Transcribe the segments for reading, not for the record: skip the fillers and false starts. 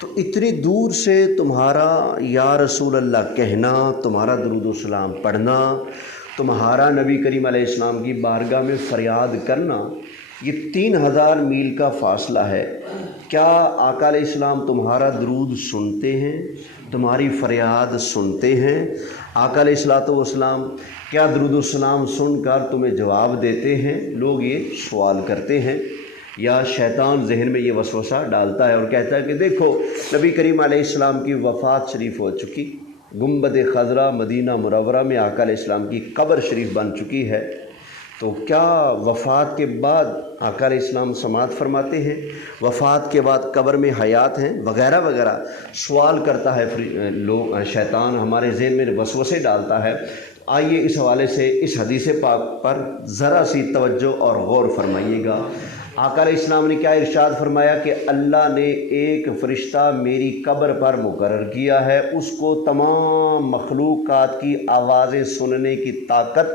تو اتنی دور سے تمہارا یا رسول اللہ کہنا، تمہارا درود و سلام پڑھنا، تمہارا نبی کریم علیہ السلام کی بارگاہ میں فریاد کرنا، یہ 3000 میل کا فاصلہ ہے۔ کیا آقا علیہ السلام تمہارا درود سنتے ہیں؟ تمہاری فریاد سنتے ہیں؟ آقا علیہ الصلوۃ والسلام کیا درود و سلام سن کر تمہیں جواب دیتے ہیں؟ لوگ یہ سوال کرتے ہیں، یا شیطان ذہن میں یہ وسوسہ ڈالتا ہے اور کہتا ہے کہ دیکھو نبی کریم علیہ السلام کی وفات شریف ہو چکی، گنبد خضرا مدینہ منورہ میں آقا علیہ السلام کی قبر شریف بن چکی ہے، تو کیا وفات کے بعد آقا علیہ السلام سماعت فرماتے ہیں؟ وفات کے بعد قبر میں حیات ہیں وغیرہ وغیرہ سوال کرتا ہے شیطان، ہمارے ذہن میں وسوسے ڈالتا ہے۔ آئیے اس حوالے سے اس حدیث پاک پر ذرا سی توجہ اور غور فرمائیے گا۔ آقا علیہ السلام نے کیا ارشاد فرمایا کہ اللہ نے ایک فرشتہ میری قبر پر مقرر کیا ہے، اس کو تمام مخلوقات کی آوازیں سننے کی طاقت،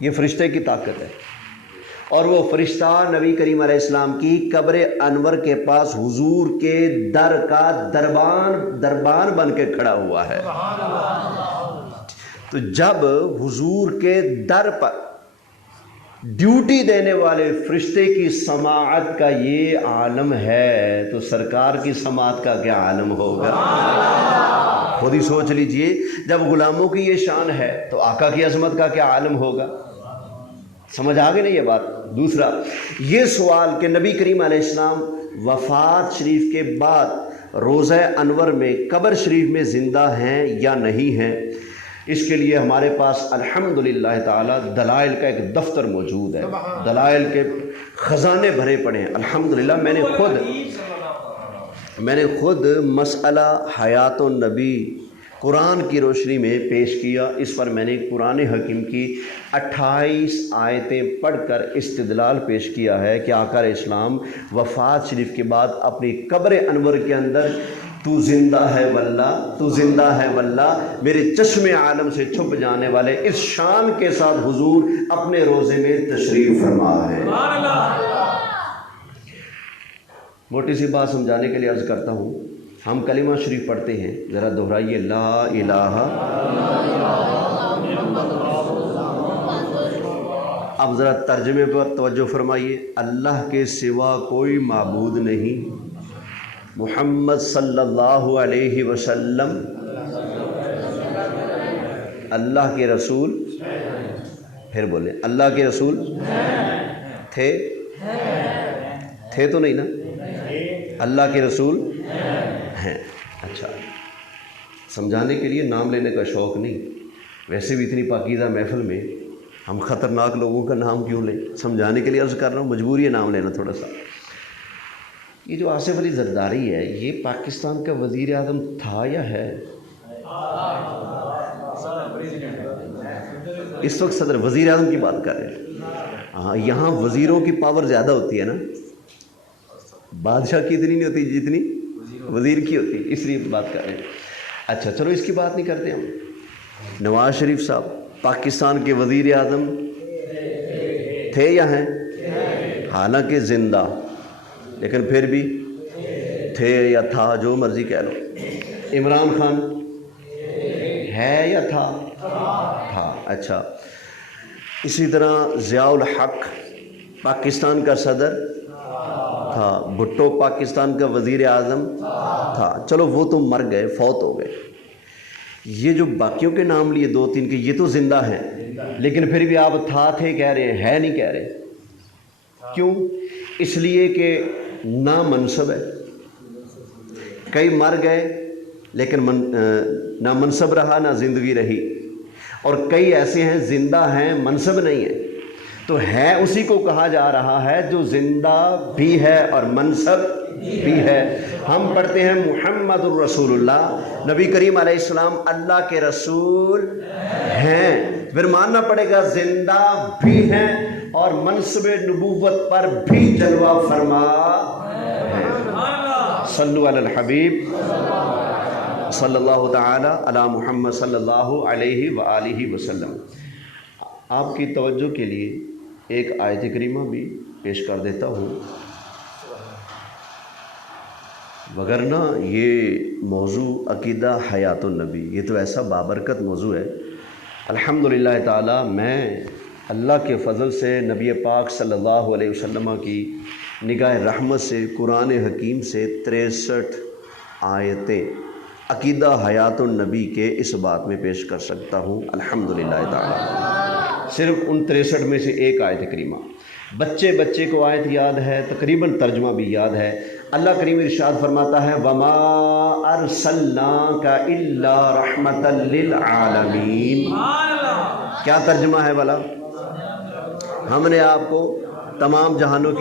یہ فرشتے کی طاقت ہے، اور وہ فرشتہ نبی کریم علیہ السلام کی قبر انور کے پاس حضور کے در کا دربان بن کے کھڑا ہوا ہے۔ تو جب حضور کے در پر ڈیوٹی دینے والے فرشتے کی سماعت کا یہ عالم ہے تو سرکار کی سماعت کا کیا عالم ہوگا؟ خود ہی سوچ لیجئے، جب غلاموں کی یہ شان ہے تو آقا کی عظمت کا کیا عالم ہوگا؟ سمجھ آ گئی نا یہ بات؟ دوسرا یہ سوال کہ نبی کریم علیہ السلام وفات شریف کے بعد روضہ انور میں قبر شریف میں زندہ ہیں یا نہیں ہیں، اس کے لیے ہمارے پاس الحمدللہ تعالی دلائل کا ایک دفتر موجود ہے، دلائل کے خزانے بھرے پڑے ہیں الحمدللہ۔ میں نے خود مسئلہ حیات النبی قرآن کی روشنی میں پیش کیا۔ اس پر میں نے قرآن حکیم کی 28 آیتیں پڑھ کر استدلال پیش کیا ہے کہ آقا علیہ السلام وفات شریف کے بعد اپنی قبر انور کے اندر تو زندہ ہے واللہ، تو زندہ ہے واللہ، میرے چشم عالم سے چھپ جانے والے اس شان کے ساتھ حضور اپنے روضے میں تشریف فرما ہے۔ موٹی سی بات سمجھانے کے لیے عرض کرتا ہوں، ہم کلمہ شریف پڑھتے ہیں، ذرا دہرائیے لا الہ۔ اب ذرا ترجمے پر توجہ فرمائیے، اللہ کے سوا کوئی معبود نہیں، محمد صلی اللہ علیہ وسلم اللہ کے رسول، پھر بولیں اللہ کے رسول تھے تو نہیں نا؟ اللہ کے رسول ہیں۔ اچھا، سمجھانے کے لیے نام لینے کا شوق نہیں، ویسے بھی اتنی پاکیزہ محفل میں ہم خطرناک لوگوں کا نام کیوں لیں؟ سمجھانے کے لیے عرض کر رہا ہوں، مجبوری ہے نام لینا تھوڑا سا۔ یہ جو آصف علی زرداری ہے، یہ پاکستان کا وزیر اعظم تھا یا ہے؟ اس وقت صدر وزیر اعظم کی بات کر رہے ہیں۔ ہاں، یہاں وزیروں کی پاور زیادہ ہوتی ہے نا، بادشاہ کی اتنی نہیں ہوتی جتنی وزیر کی ہوتی ہے، اس لیے بات کر رہے ہیں۔ اچھا چلو اس کی بات نہیں کرتے ہم۔ نواز شریف صاحب پاکستان کے وزیر اعظم تھے یا ہیں؟ حالانکہ زندہ، لیکن پھر بھی تھے یا تھا، جو مرضی کہہ لو۔ عمران خان ہے یا تھا؟ اچھا، اسی طرح ضیاء الحق پاکستان کا صدر تھا، بھٹو پاکستان کا وزیر اعظم تھا، چلو وہ تو مر گئے، فوت ہو گئے۔ یہ جو باقیوں کے نام لیے 2-3 کے، یہ تو زندہ ہیں، لیکن پھر بھی آپ تھے کہہ رہے ہیں، ہے نہیں کہہ رہے۔ کیوں؟ اس لیے کہ نہ منصب ہے، کئی مر گئے لیکن نہ منصب رہا نہ زندگی رہی، اور کئی ایسے ہیں زندہ ہیں منصب نہیں ہے، تو ہے اسی کو کہا جا رہا ہے جو زندہ بھی ہے اور منصب بھی ہے۔ ہم پڑھتے ہیں محمد الرسول اللہ، نبی کریم علیہ السلام اللہ کے رسول ہیں، پھر ماننا پڑے گا زندہ بھی ہیں اور منصب نبوت پر بھی جلوہ فرما ہے۔ صلو علی الحبیب صلی اللہ تعالی علی محمد صلی اللہ علیہ وآلہ وسلم۔ آپ کی توجہ کے لیے ایک آیت کریمہ بھی پیش کر دیتا ہوں۔ وگرنہ یہ موضوع عقیدہ حیات النبی یہ تو ایسا بابرکت موضوع ہے. الحمدللہ تعالی میں اللہ کے فضل سے نبی پاک صلی اللہ علیہ وسلم کی نگاہ رحمت سے قرآن حکیم سے 63 آیتیں عقیدہ حیات النبی کے اس بات میں پیش کر سکتا ہوں الحمدللہ تعالی. صرف ان 63 میں سے ایک آیت کریمہ بچے کو آیت یاد ہے، تقریباً ترجمہ بھی یاد ہے. اللہ کریم ارشاد فرماتا ہے وَمَا أَرْسَلْنَاكَ إِلَّا رَحْمَةً لِلْعَالَمِينَ. کیا ترجمہ ہے بھلا؟ ہم نے آپ کو تمام جہانوں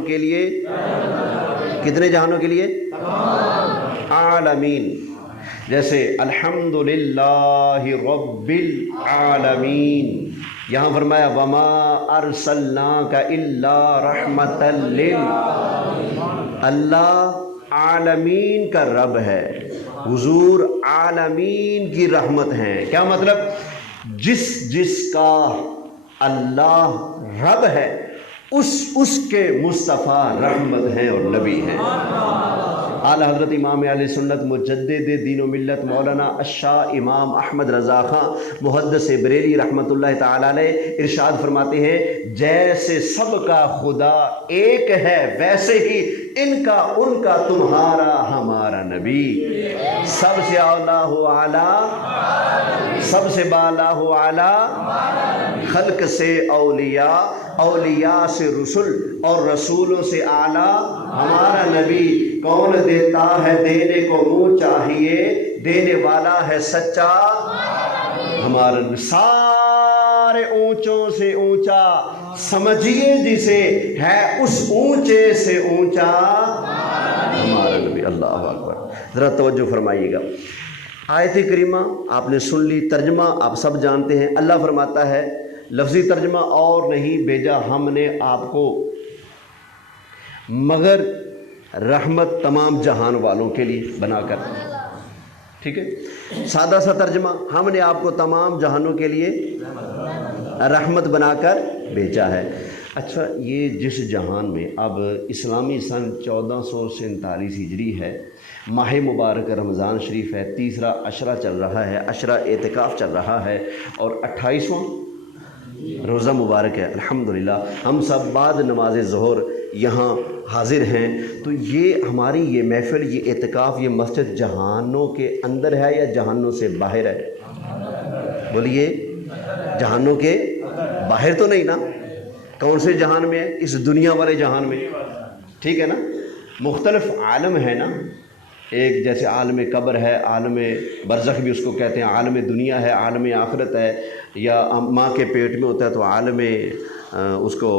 کے لیے کتنے جہانوں کے لیے؟ عالمین. جیسے الحمدللہ رب العالمین، یہاں فرمایا وما ارسلناک الا رحمۃ اللہ عالمین کا رب ہے، حضور عالمین کی رحمت ہیں. کیا مطلب؟ جس کا اللہ رب ہے اس کے مصطفیٰ رحمت ہیں اور نبی ہیں. اعلیٰ حضرت امام اہل سنت مجدد دین و ملت مولانا الشاہ امام احمد رضا خان محدث بریلی رحمۃ اللہ تعالی علیہ ارشاد فرماتے ہیں جیسے سب کا خدا ایک ہے ویسے ہی ان کا تمہارا ہمارا نبی سب سے اولا ہو اعلیٰ، سب سے بالا ہو اعلیٰ، خلق سے اولیاء، اولیاء سے رسول اور رسولوں سے اعلیٰ ہمارا نبی. کون دیتا ہے دینے کو منہ چاہیے، دینے والا ہے سچا ہمارا نبی. سارے اونچوں سے اونچا سمجھیے جسے ہے اس اونچے سے اونچا ہمارا نبی. اللہ اکبر. ذرا توجہ فرمائیے گا. آیت کریمہ آپ نے سن لی، ترجمہ آپ سب جانتے ہیں. اللہ فرماتا ہے لفظی ترجمہ اور نہیں بھیجا ہم نے آپ کو مگر رحمت تمام جہان والوں کے لیے بنا کر. ٹھیک ہے، سادہ سا ترجمہ، ہم نے آپ کو تمام جہانوں کے لیے رحمت بنا کر بھیجا ہے. اچھا، یہ جس جہان میں اب اسلامی سن 1447 ہجری ہے، ماہ مبارک رمضان شریف ہے، تیسرا عشرہ چل رہا ہے، عشرہ اعتکاف چل رہا ہے اور 28واں روزہ مبارک ہے. الحمدللہ ہم سب بعد نماز ظہر یہاں حاضر ہیں. تو یہ ہماری یہ محفل، یہ اعتکاف، یہ مسجد جہانوں کے اندر ہے یا جہانوں سے باہر ہے؟ بولیے، جہانوں کے باہر تو نہیں نا؟ کون سے جہان میں ہے؟ اس دنیا والے جہان میں. ٹھیک ہے نا؟ مختلف عالم ہے نا. ایک جیسے عالم قبر ہے، عالم برزخ بھی اس کو کہتے ہیں، عالم دنیا ہے، عالم آخرت ہے، یا ماں کے پیٹ میں ہوتا ہے تو عالم اس کو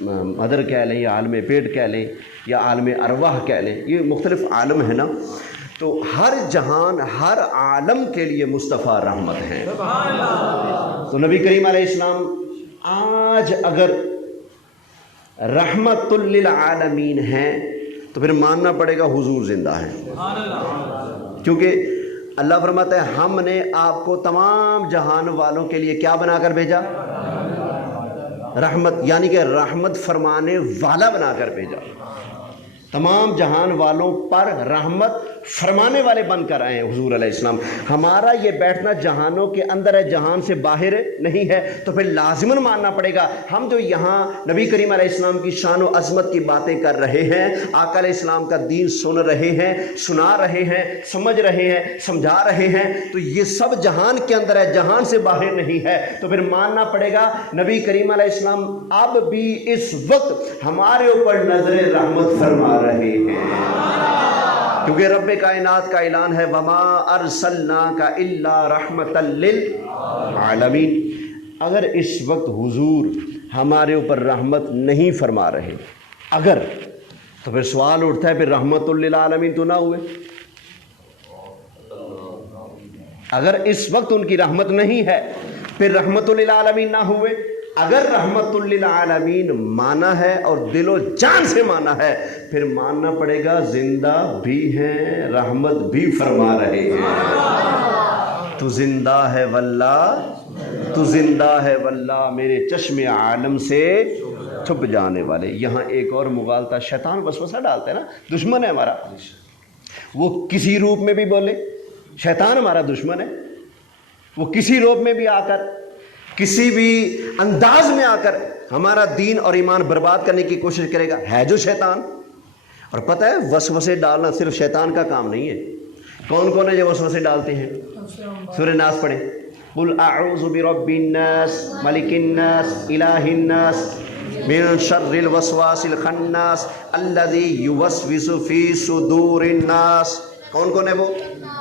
مدر کہہ لیں، یا عالم پیٹ کہہ لیں، یا عالم ارواح کہہ لیں. یہ مختلف عالم ہے نا. تو ہر جہان، ہر عالم کے لیے مصطفیٰ رحمت ہیں. تو نبی کریم علیہ السلام آج اگر رحمت للعالمین ہیں تو پھر ماننا پڑے گا حضور زندہ ہیں، کیونکہ اللہ فرماتا ہے ہم نے آپ کو تمام جہان والوں کے لیے کیا بنا کر بھیجا؟ رحمت، یعنی کہ رحمت فرمانے والا بنا کر بھیجا. تمام جہان والوں پر رحمت فرمانے والے بن کر آئے ہیں حضور علیہ السلام. ہمارا یہ بیٹھنا جہانوں کے اندر ہے، جہان سے باہر نہیں ہے. تو پھر لازماً ماننا پڑے گا ہم جو یہاں نبی کریم علیہ السلام کی شان و عظمت کی باتیں کر رہے ہیں، آقا علیہ السلام کا دین سن رہے ہیں، سنا رہے ہیں، سمجھ رہے ہیں، سمجھا رہے ہیں، تو یہ سب جہان کے اندر ہے، جہان سے باہر نہیں ہے. تو پھر ماننا پڑے گا نبی کریم علیہ السلام اب بھی اس وقت ہمارے اوپر نظر رحمت فرما رہے ہیں، کیونکہ رب کائنات کا اعلان ہے وما ارسلناک الا رحمۃ للعالمین. اگر اس وقت حضور ہمارے اوپر رحمت نہیں فرما رہے، اگر، تو پھر سوال اٹھتا ہے پھر رحمت للعالمین تو نہ ہوئے. اگر اس وقت ان کی رحمت نہیں ہے پھر رحمت للعالمین نہ ہوئے. اگر رحمت للعالمین مانا ہے اور دل و جان سے مانا ہے پھر ماننا پڑے گا زندہ بھی ہیں، رحمت بھی فرما رہے ہیں. تو زندہ ہے واللہ، تو زندہ ہے واللہ، میرے چشم عالم سے چھپ جانے والے. یہاں ایک اور مغالطہ، شیطان وسوسہ ڈالتا ہے نا، دشمن ہے ہمارا. وہ کسی روپ میں بھی بولے، شیطان ہمارا دشمن ہے. وہ کسی روپ میں بھی آ کر، کسی بھی انداز میں آ کر ہمارا دین اور ایمان برباد کرنے کی کوشش کرے گا، ہے جو شیطان. اور پتہ ہے وسوسے ڈالنا صرف شیطان کا کام نہیں ہے. کون کون ہے جو وسوسے ڈالتے ہیں؟ سورہ ناس پڑھیں. قل اعوذ برب الناس ملک الناس الہ الناس من شر الوسواس الخناس الذی یوسوس فی صدور الناس. کون کون ہے وہ؟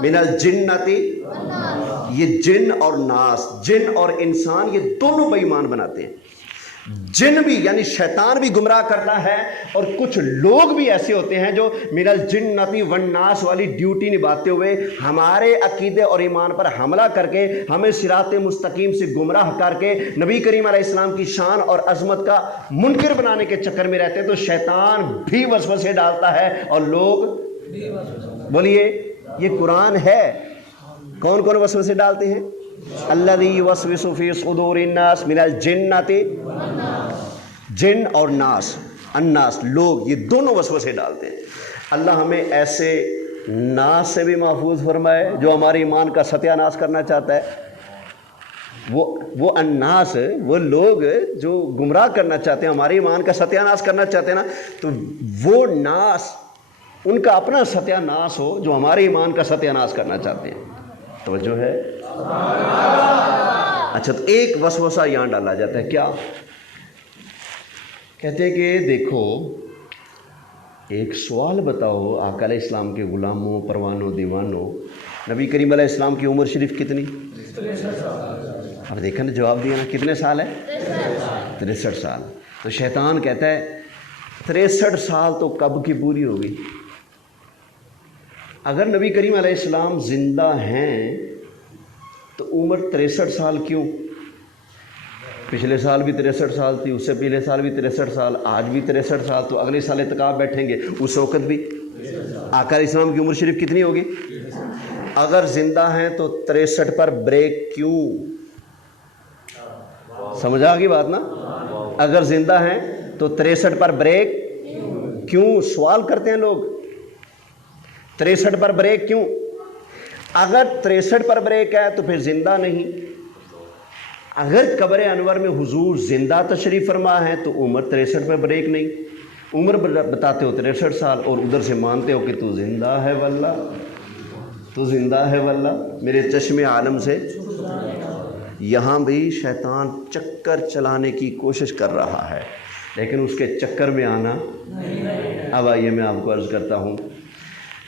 من الجنتی. یہ جن اور ناس، جن اور انسان، یہ دونوں بے ایمان بناتے ہیں. جن بھی یعنی شیطان بھی گمراہ کرتا ہے، اور کچھ لوگ بھی ایسے ہوتے ہیں جو من الجنتی والناس والی ڈیوٹی نبھاتے ہوئے ہمارے عقیدے اور ایمان پر حملہ کر کے ہمیں صراط مستقیم سے گمراہ کر کے نبی کریم علیہ السلام کی شان اور عظمت کا منکر بنانے کے چکر میں رہتے ہیں. تو شیطان بھی وسوسے ڈالتا ہے اور لوگ بولیے یہ قرآن ہے. کون کون وسوسے ڈالتے ہیں؟ الذی یوسوس فی صدور الناس من الجنۃ، جن اور ناس، الناس لوگ، یہ دونوں وسوسے ڈالتے ہیں. اللہ ہمیں ایسے ناس سے بھی محفوظ فرمائے جو ہمارے ایمان کا ستیہ ناش کرنا چاہتا ہے. وہ الناس، وہ لوگ جو گمراہ کرنا چاہتے ہیں، ہمارے ایمان کا ستیہ ناش کرنا چاہتے ہیں نا، تو وہ ناس ان کا اپنا ستیہ ناش ہو جو ہمارے ایمان کا ستیہ ناش کرنا چاہتے ہیں. توجہ ہے؟ اچھا، تو ایک وسوسہ یہاں ڈالا جاتا ہے. کیا کہتے ہیں کہ دیکھو ایک سوال بتاؤ آقا علیہ السلام کے غلاموں، پروانوں، دیوانوں، نبی کریم علیہ السلام کی عمر شریف کتنی؟ اب دیکھا نا، جواب دیا نا، کتنے سال ہے؟ 63 سال. تو شیطان کہتا ہے 63 سال تو کب کی پوری ہوگی؟ اگر نبی کریم علیہ السلام زندہ ہیں تو عمر 63 سال کیوں؟ پچھلے سال بھی 63 سال تھی، اس سے پہلے سال بھی 63 سال، آج بھی 63 سال، تو اگلے سال اعتکاف بیٹھیں گے اس وقت بھی آقا علیہ السلام کی عمر شریف کتنی ہوگی؟ اگر زندہ ہیں تو 63 پر بریک کیوں؟ سمجھا گی بات نا؟ اگر زندہ ہیں تو 63 پر بریک کیوں؟ سوال کرتے ہیں لوگ، 63 پر بریک کیوں؟ اگر 63 پر بریک ہے تو پھر زندہ نہیں. اگر قبر انور میں حضور زندہ تشریف فرما ہے تو عمر 63 پر بریک نہیں. عمر بتاتے ہو 63 سال اور ادھر سے مانتے ہو کہ تو زندہ ہے واللہ، تو زندہ ہے واللہ میرے چشم عالم سے. یہاں بھی شیطان چکر چلانے کی کوشش کر رہا ہے، لیکن اس کے چکر میں آنا. اب آئیے میں آپ کو عرض کرتا ہوں،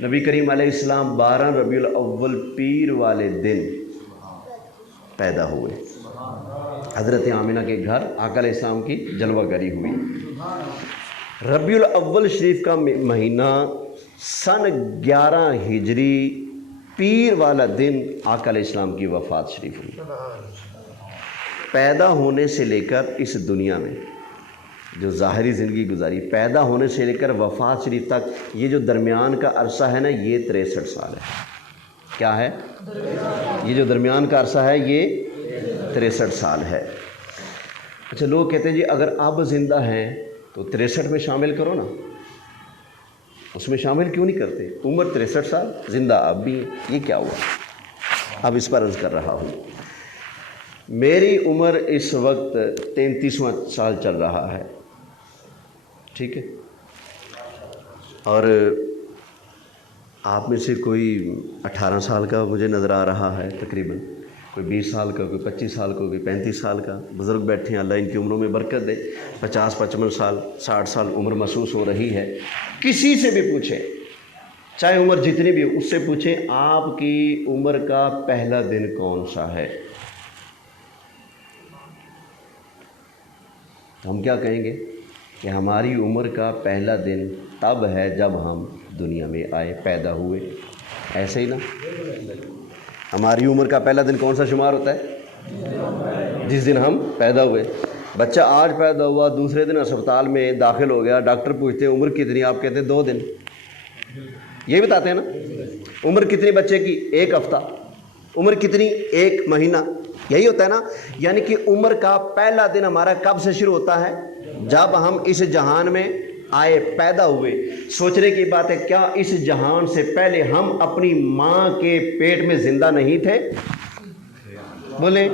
نبی کریم علیہ السلام 12 ربیع الاول پیر والے دن پیدا ہوئے. حضرت آمنہ کے گھر آقا علیہ السلام کی جلوہ گری ہوئی. ربیع الاول شریف کا مہینہ سن 11 ہجری پیر والا دن آقا علیہ السلام کی وفات شریف ہوئی. پیدا ہونے سے لے کر اس دنیا میں جو ظاہری زندگی گزاری، پیدا ہونے سے لے کر وفات شریف تک، یہ جو درمیان کا عرصہ ہے نا، یہ 63 سال ہے. کیا ہے؟ یہ جو درمیان کا عرصہ ہے یہ 63 سال ہے. اچھا، لوگ کہتے ہیں جی اگر اب زندہ ہیں تو 63 میں شامل کرو نا. اس میں شامل کیوں نہیں کرتے؟ عمر 63 سال، زندہ اب بھی. یہ کیا ہوا؟ اب اس پر عرض کر رہا ہوں. میری عمر اس وقت 33واں سال چل رہا ہے، ٹھیک ہے، اور آپ میں سے کوئی 18 سال کا مجھے نظر آ رہا ہے تقریباً، کوئی 20 سال کا، کوئی 25 سال کا، کوئی 35 سال کا. بزرگ بیٹھے ہیں، اللہ ان کی عمروں میں برکت دے. 50-55 سال، 60 سال عمر محسوس ہو رہی ہے. کسی سے بھی پوچھیں، چاہے عمر جتنی بھی ہو، اس سے پوچھیں آپ کی عمر کا پہلا دن کون سا ہے. ہم کیا کہیں گے کہ ہماری عمر کا پہلا دن تب ہے جب ہم دنیا میں آئے، پیدا ہوئے. ایسے ہی نا، ہماری عمر کا پہلا دن کون سا شمار ہوتا ہے؟ جس دن ہم پیدا ہوئے. بچہ آج پیدا ہوا، دوسرے دن اسپتال میں داخل ہو گیا، ڈاکٹر پوچھتے ہیں عمر کتنی، آپ کہتے ہیں 2 دن. یہ بتاتے ہیں نا. عمر کتنی بچے کی؟ 1 ہفتہ. عمر کتنی؟ 1 مہینہ. یہی ہوتا ہے نا. یعنی کہ عمر کا پہلا دن ہمارا کب سے شروع ہوتا ہے؟ جب ہم اس جہان میں آئے پیدا ہوئے، سوچنے کی بات ہے کیا اس جہان سے پہلے ہم اپنی ماں کے پیٹ میں زندہ نہیں تھے؟ بولیں،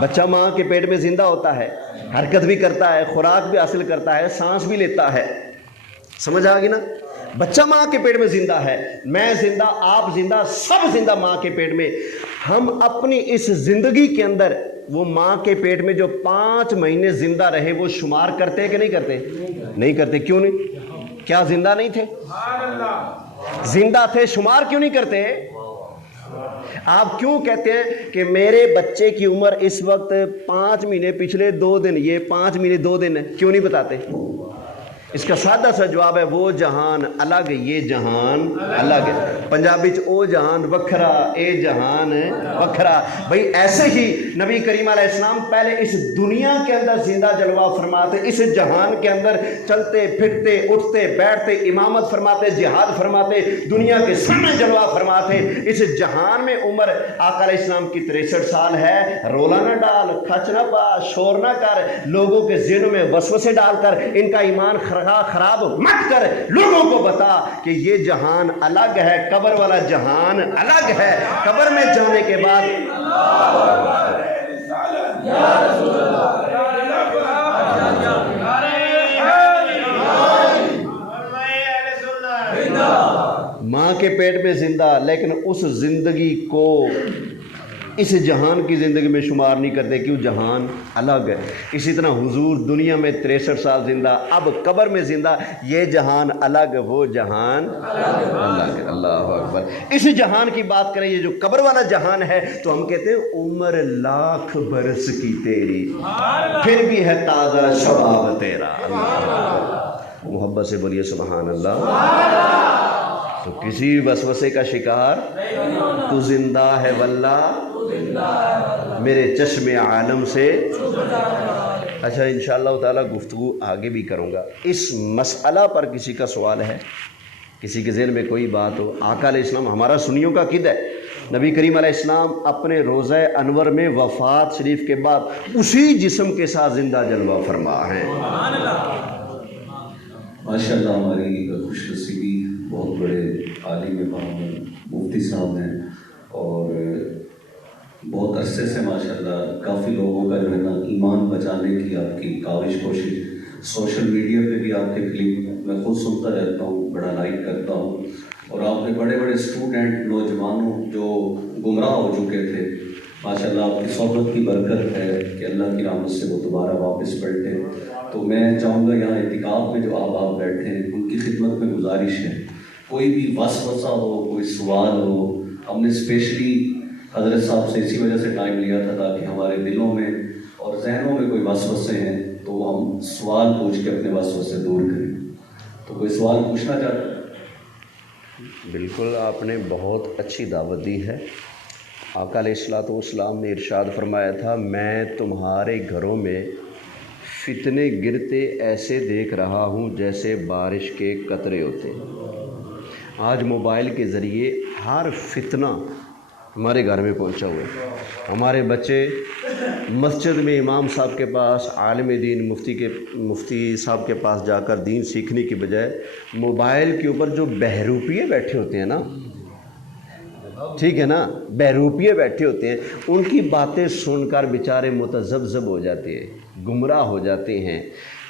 بچہ ماں کے پیٹ میں زندہ ہوتا ہے، حرکت بھی کرتا ہے، خوراک بھی حاصل کرتا ہے، سانس بھی لیتا ہے، سمجھ آ گئی نا؟ بچہ ماں کے پیٹ میں زندہ ہے، میں زندہ، آپ زندہ، سب زندہ ماں کے پیٹ میں۔ ہم اپنی اس زندگی کے اندر وہ ماں کے پیٹ میں جو 5 مہینے زندہ رہے وہ شمار کرتے کہ نہیں کرتے؟ نہیں کرتے۔ کیوں نہیں؟ کیا زندہ نہیں تھے؟ زندہ تھے، شمار کیوں نہیں کرتے؟ آپ کیوں کہتے ہیں کہ میرے بچے کی عمر اس وقت 5 مہینے پچھلے 2 دن، یہ 5 مہینے 2 دن ہے، کیوں نہیں بتاتے؟ اس کا سادہ سا جواب ہے وہ جہان الگ، یہ جہان الگ ہے۔ پنجابی چ او جہان وکھرا، اے جہان وکھرا۔ بھئی ایسے ہی نبی کریم علیہ السلام پہلے اس دنیا کے اندر زندہ جلوہ فرماتے، اس جہان کے اندر چلتے پھرتے اٹھتے بیٹھتے، امامت فرماتے، جہاد فرماتے، دنیا کے سامنے جلوہ فرماتے۔ اس جہان میں عمر آقا علیہ السلام کی 63 سال ہے۔ رولا نہ ڈال، کھچ نہ پا، شور نہ کر، لوگوں کے ذہنوں میں وسوسے ڈال کر ان کا ایمان خراب مت کر، لوگوں کو بتا کہ یہ جہان الگ ہے، قبر والا جہان الگ ہے۔ قبر میں جانے کے بعد ماں کے پیٹ میں زندہ، لیکن اس زندگی کو اس جہان کی زندگی میں شمار نہیں کرتے، کیوں؟ جہان الگ ہے۔ اسی طرح حضور دنیا میں 63 سال زندہ، اب قبر میں زندہ، یہ جہان الگ، وہ جہان الگ۔ اللہ اکبر۔ اس جہان کی بات کریں، یہ جو قبر والا جہان ہے تو ہم کہتے ہیں عمر 1,00,000 برس کی تیری، پھر بھی ہے تازہ شباب تیرا۔ اللہ، محبت سے بولیے سبحان اللہ۔ تو کسی وسوسے کا شکار تو زندہ ہے واللہ، میرے چشم عالم سے۔ اچھا، انشاءاللہ تعالی گفتگو آگے بھی کروں گا۔ اس مسئلہ پر کسی کا سوال ہے، کسی کے ذہن میں کوئی بات ہو؟ آقا علیہ السلام ہمارا سنیوں کا عقیدہ ہے، نبی کریم علیہ السلام اپنے روضہ انور میں وفات شریف کے بعد اسی جسم کے ساتھ زندہ جلوہ فرما ہیں۔ ماشاءاللہ، ہماری خوش نصیبی بہت بڑے عالم امام مفتی صاحب ہیں، اور بہت عرصے سے ماشاءاللہ کافی لوگوں کا جو ہے نا ایمان بچانے کی آپ کی کاوش کوشش، سوشل میڈیا پہ بھی آپ کے کلپ میں خود سنتا رہتا ہوں، بڑا لائک کرتا ہوں، اور آپ نے بڑے بڑے اسٹوڈنٹ نوجوانوں جو گمراہ ہو چکے تھے، ماشاءاللہ آپ کی صحبت کی برکت ہے کہ اللہ کی رحمت سے وہ دوبارہ واپس پلٹے۔ تو میں چاہوں گا یہاں اعتکاف میں جو آپ بیٹھے ہیں ان کی خدمت میں گزارش ہے، کوئی بھی وسوسہ ہو، کوئی سوال ہو، ہم نے اسپیشلی حضرت صاحب سے اسی وجہ سے ٹائم لیا تھا تاکہ ہمارے دلوں میں اور ذہنوں میں کوئی وسوسے ہیں تو ہم سوال پوچھ کے اپنے وسوسے دور کریں۔ تو کوئی سوال پوچھنا چاہتا ہے؟ بالکل، آپ نے بہت اچھی دعوت دی ہے۔ آقا علیہ الصلوۃ والسلام نے ارشاد فرمایا تھا، میں تمہارے گھروں میں فتنے گرتے ایسے دیکھ رہا ہوں جیسے بارش کے قطرے ہوتے ہیں۔ آج موبائل کے ذریعے ہر فتنہ ہمارے گھر میں پہنچا ہوا ہے۔ ہمارے بچے مسجد میں امام صاحب کے پاس، عالم دین مفتی صاحب کے پاس جا کر دین سیکھنے کی بجائے موبائل کے اوپر جو بہروپیے بیٹھے ہوتے ہیں نا، ٹھیک ہے نا، بہروپیے بیٹھے ہوتے ہیں، ان کی باتیں سن کر بیچارے متذبذب ہو جاتے ہیں، گمراہ ہو جاتے ہیں۔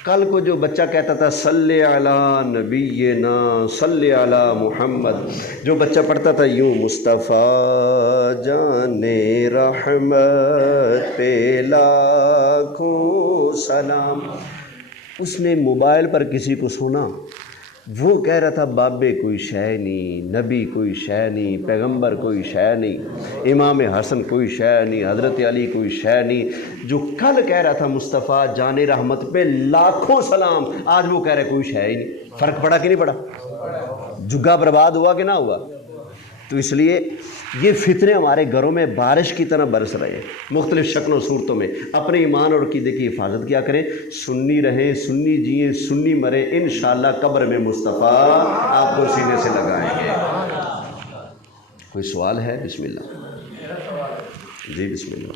کل کو جو بچہ کہتا تھا صلی علی نبینا صلی علی محمد، جو بچہ پڑھتا تھا یوں مصطفیٰ جان رحمت پہ لاکھوں سلام، اس نے موبائل پر کسی کو سنا، وہ کہہ رہا تھا بابے کوئی شے نہیں، نبی کوئی شے نہیں، پیغمبر کوئی شے نہیں، امام حسن کوئی شے نہیں، حضرت علی کوئی شے نہیں۔ جو کل کہہ رہا تھا مصطفیٰ جان رحمت پہ لاکھوں سلام، آج وہ کہہ رہے کوئی شے ہی نہیں۔ فرق پڑا کہ نہیں پڑا؟ جگہ برباد ہوا کہ نہ ہوا؟ تو اس لیے یہ فتنے ہمارے گھروں میں بارش کی طرح برس رہے ہیں، مختلف شکلوں صورتوں میں۔ اپنے ایمان اور عقیدے کی حفاظت کیا کریں، سنی رہیں، سنی جئیں، سنی مریں، انشاءاللہ قبر میں مصطفیٰ آپ کو سینے سے لگائیں گے۔ کوئی سوال ہے؟ بسم اللہ جی، بسم اللہ۔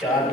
4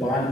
5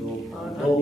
2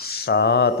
7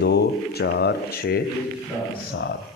2 4 6 7।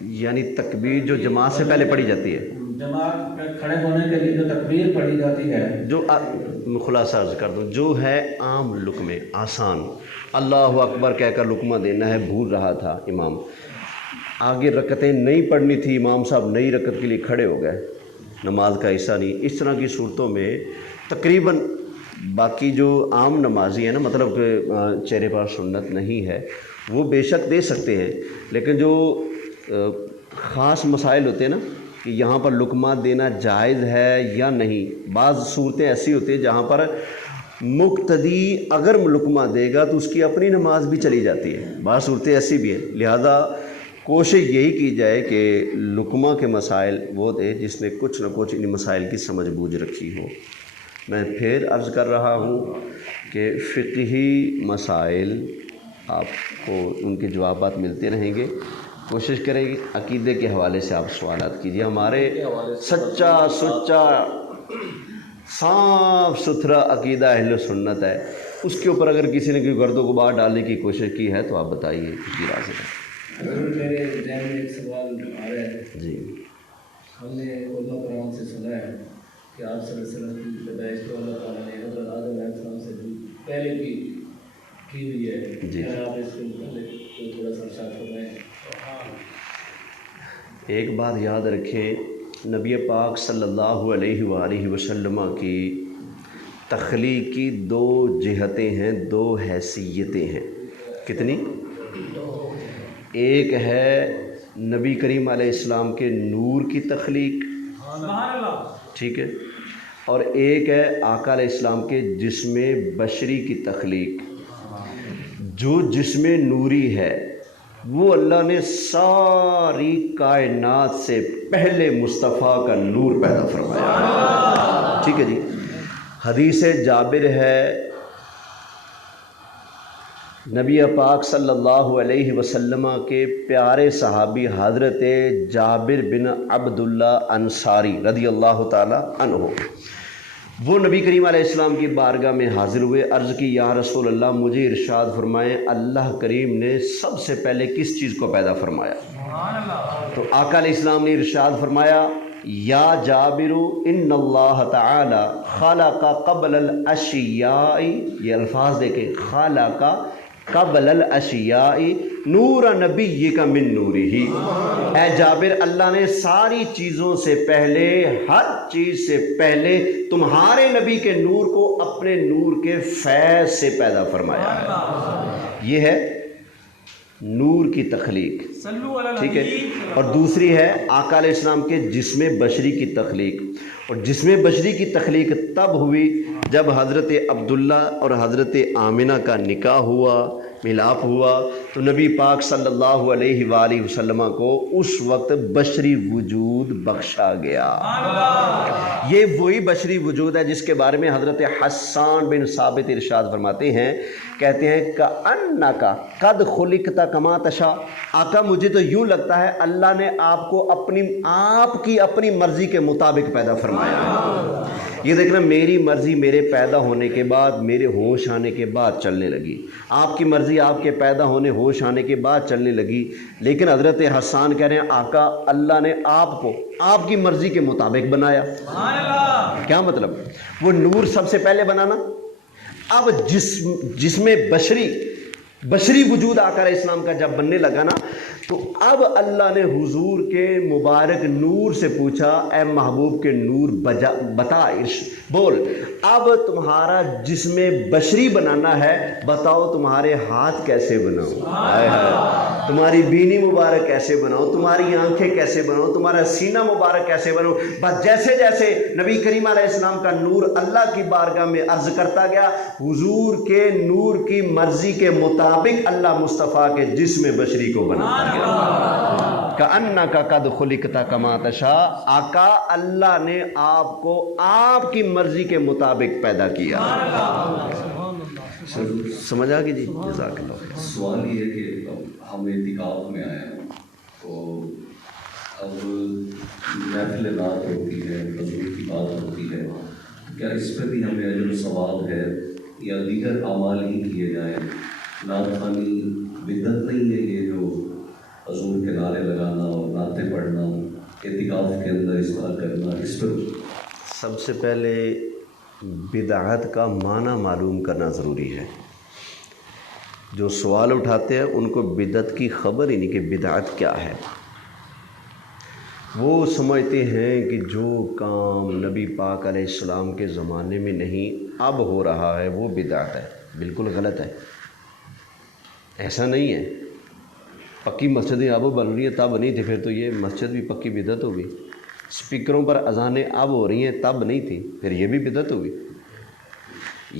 یعنی تکبیر جو جماعت سے پہلے پڑھی جاتی ہے، جماعت میں کھڑے ہونے کے لیے جو تکبیر پڑھی جاتی ہے، جو خلاصہ عرض کر دوں، جو ہے عام لقمے آسان، اللہ اکبر کہہ کر لقمہ دینا ہے، بھول رہا تھا امام، آگے رکعتیں نہیں پڑھنی تھی، امام صاحب نئی رکعت کے لیے کھڑے ہو گئے، نماز کا حصہ نہیں، اس طرح کی صورتوں میں تقریباً باقی جو عام نمازی ہیں نا، مطلب کہ چہرے پر سنت نہیں ہے، وہ بے شک دے سکتے ہیں، لیکن جو خاص مسائل ہوتے ہیں نا کہ یہاں پر لقمہ دینا جائز ہے یا نہیں، بعض صورتیں ایسی ہوتی ہیں جہاں پر مقتدی اگر لقمہ دے گا تو اس کی اپنی نماز بھی چلی جاتی ہے، بعض صورتیں ایسی بھی ہیں، لہذا کوشش یہی کی جائے کہ لقمہ کے مسائل وہ دے جس نے کچھ نہ کچھ ان مسائل کی سمجھ بوجھ رکھی ہو۔ میں پھر عرض کر رہا ہوں کہ فقہی مسائل آپ کو ان کے جوابات ملتے رہیں گے، کوشش کریں گے عقیدے کے حوالے سے آپ سوالات کیجیے، ہمارے سچا صاف ستھرا عقیدہ اہل سنت ہے، اس کے اوپر اگر کسی نے کوئی گرد و غبار ڈالنے کی کوشش کی ہے تو آپ بتائیے کسی راہ سے۔ میرے ذہن میں ایک سوال آ رہا ہے، جی، ہم نے علماء کرام سے سنا ہے کہ آپ صلی اللہ علیہ وسلم کی پیدائش تو اللہ تعالیٰ نے حضرت آدم علیہ السلام سے پہلے کی ہوئی ہے، جی، آپ اس کے متعلق کوئی تھوڑا سا ارشاد فرمائیں۔ ایک بات یاد رکھیں، نبی پاک صلی اللہ علیہ وآلہ وسلم کی تخلیق کی دو جہتیں ہیں، دو حیثیتیں ہیں، کتنی؟ ایک ہے نبی کریم علیہ السلام کے نور کی تخلیق، ٹھیک ہے، اور ایک ہے آقا علیہ السلام کے جسم بشری کی تخلیق۔ جو جسم نوری ہے وہ اللہ نے ساری کائنات سے پہلے مصطفیٰ کا نور پیدا فرمایا، ٹھیک ہے جی۔ حدیث جابر ہے، نبی پاک صلی اللہ علیہ وسلم کے پیارے صحابی حضرت جابر بن عبداللہ انصاری رضی اللہ تعالی عنہ، وہ نبی کریم علیہ السلام کی بارگاہ میں حاضر ہوئے، عرض کی یا رسول اللہ مجھے ارشاد فرمائیں اللہ کریم نے سب سے پہلے کس چیز کو پیدا فرمایا؟ تو آقا علیہ السلام نے ارشاد فرمایا یا جابر ان اللہ تعالی خلق قبل الاشیاء، یہ الفاظ دیکھیں، خلق قبل الاشیاء نور نبی کا من نوری ہی، اے جابر اللہ نے ساری چیزوں سے پہلے، ہر چیز سے پہلے تمہارے نبی کے نور کو اپنے نور کے فیض سے پیدا فرمایا ہے۔ یہ ہے نور کی تخلیق، ٹھیک ہے، اور دوسری ہے آقا علیہ السلام کے جسم بشری کی تخلیق، اور جسم بشری کی تخلیق تب ہوئی جب حضرت عبداللہ اور حضرت آمنہ کا نکاح ہوا، ملاپ ہوا، تو نبی پاک صلی اللہ علیہ وآلہ وسلم کو اس وقت بشری وجود بخشا گیا۔ یہ وہی بشری وجود ہے جس کے بارے میں حضرت حسان بن ثابت ارشاد فرماتے ہیں، کہتے ہیں کأنک قد خلقت کما تشاء، آقا مجھے تو یوں لگتا ہے اللہ نے آپ کو آپ کی اپنی مرضی کے مطابق پیدا فرمایا۔ یہ دیکھنا میری مرضی میرے پیدا ہونے کے بعد، میرے ہوش آنے کے بعد چلنے لگی، آپ کی مرضی آپ کے پیدا ہونے ہوش آنے کے بعد چلنے لگی، لیکن حضرت حسان کہہ رہے ہیں آقا اللہ نے آپ کو آپ کی مرضی کے مطابق بنایا۔ کیا مطلب؟ وہ نور سب سے پہلے بنانا، اب جسم بشری وجود آقا علیہ السلام کا جب بننے لگا نا، تو اب اللہ نے حضور کے مبارک نور سے پوچھا اے محبوب کے نور بتا بول اب تمہارا جسم بشری بنانا ہے، بتاؤ تمہارے ہاتھ کیسے بناؤں، تمہاری بینی مبارک کیسے بناؤں، تمہاری آنکھیں کیسے بناؤں، تمہارا سینہ مبارک کیسے بناؤں۔ بس جیسے جیسے نبی کریم علیہ السلام کا نور اللہ کی بارگاہ میں عرض کرتا گیا، حضور کے نور کی مرضی کے مطابق اللہ مصطفیٰ کے جسم بشری کو بناتا گیا۔ کأنک قد خلقت کما تشاء، آقا اللہ نے آپ کو آپ کی مرضی کے مطابق پیدا کیا۔ سمجھ آ گئی جی؟ جزاک اللہ۔ سوال یہ ہے کہ اب ہم اعتکاف میں آئے ہیں، تو اب محفل نعت ہوتی ہے، حضور کی بات ہوتی ہے، کیا اس پہ بھی ہمیں اجر و ثواب ہے یا دیگر اعمال ہی کیے جائیں؟ نعت خوانی بدعت نہیں ہے یہ جو حضور کے نعرے لگانا اور نعتیں پڑھنا، اعتکاف کے اندر افطار کرنا، اس پر سب سے پہلے بدعت کا معنی معلوم کرنا ضروری ہے۔ جو سوال اٹھاتے ہیں ان کو بدعت کی خبر ہی نہیں کہ بدعت کیا ہے۔ وہ سمجھتے ہیں کہ جو کام نبی پاک علیہ السلام کے زمانے میں نہیں اب ہو رہا ہے وہ بدعت ہے۔ بالکل غلط ہے، ایسا نہیں ہے۔ پکی مسجدیں اب بن رہی ہیں، تب نہیں تھی، پھر تو یہ مسجد بھی پکی بدعت ہوگی۔ اسپیکروں پر اذانیں اب ہو رہی ہیں، تب نہیں تھی، پھر یہ بھی بدعت ہوگی۔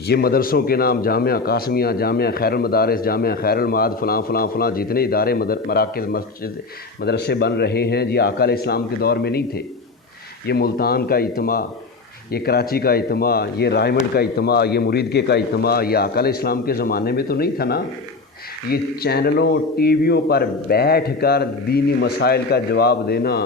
یہ مدرسوں کے نام جامعہ قاسمیہ، جامعہ خیر المدارس، جامعہ خیر المعاد، فلاں فلاں فلاں جتنے ادارے مراکز مسجد مدرسے بن رہے ہیں، یہ آقا علیہ السلام کے دور میں نہیں تھے۔ یہ ملتان کا اجتماع، یہ کراچی کا اجتماع، یہ رائے منڈ کا اجتماع، یہ مریدکے کا اجتماع، یہ آقا علیہ السلام کے زمانے میں تو نہیں تھا نا۔ یہ چینلوں ٹی ویوں پر بیٹھ کر دینی مسائل کا جواب دینا،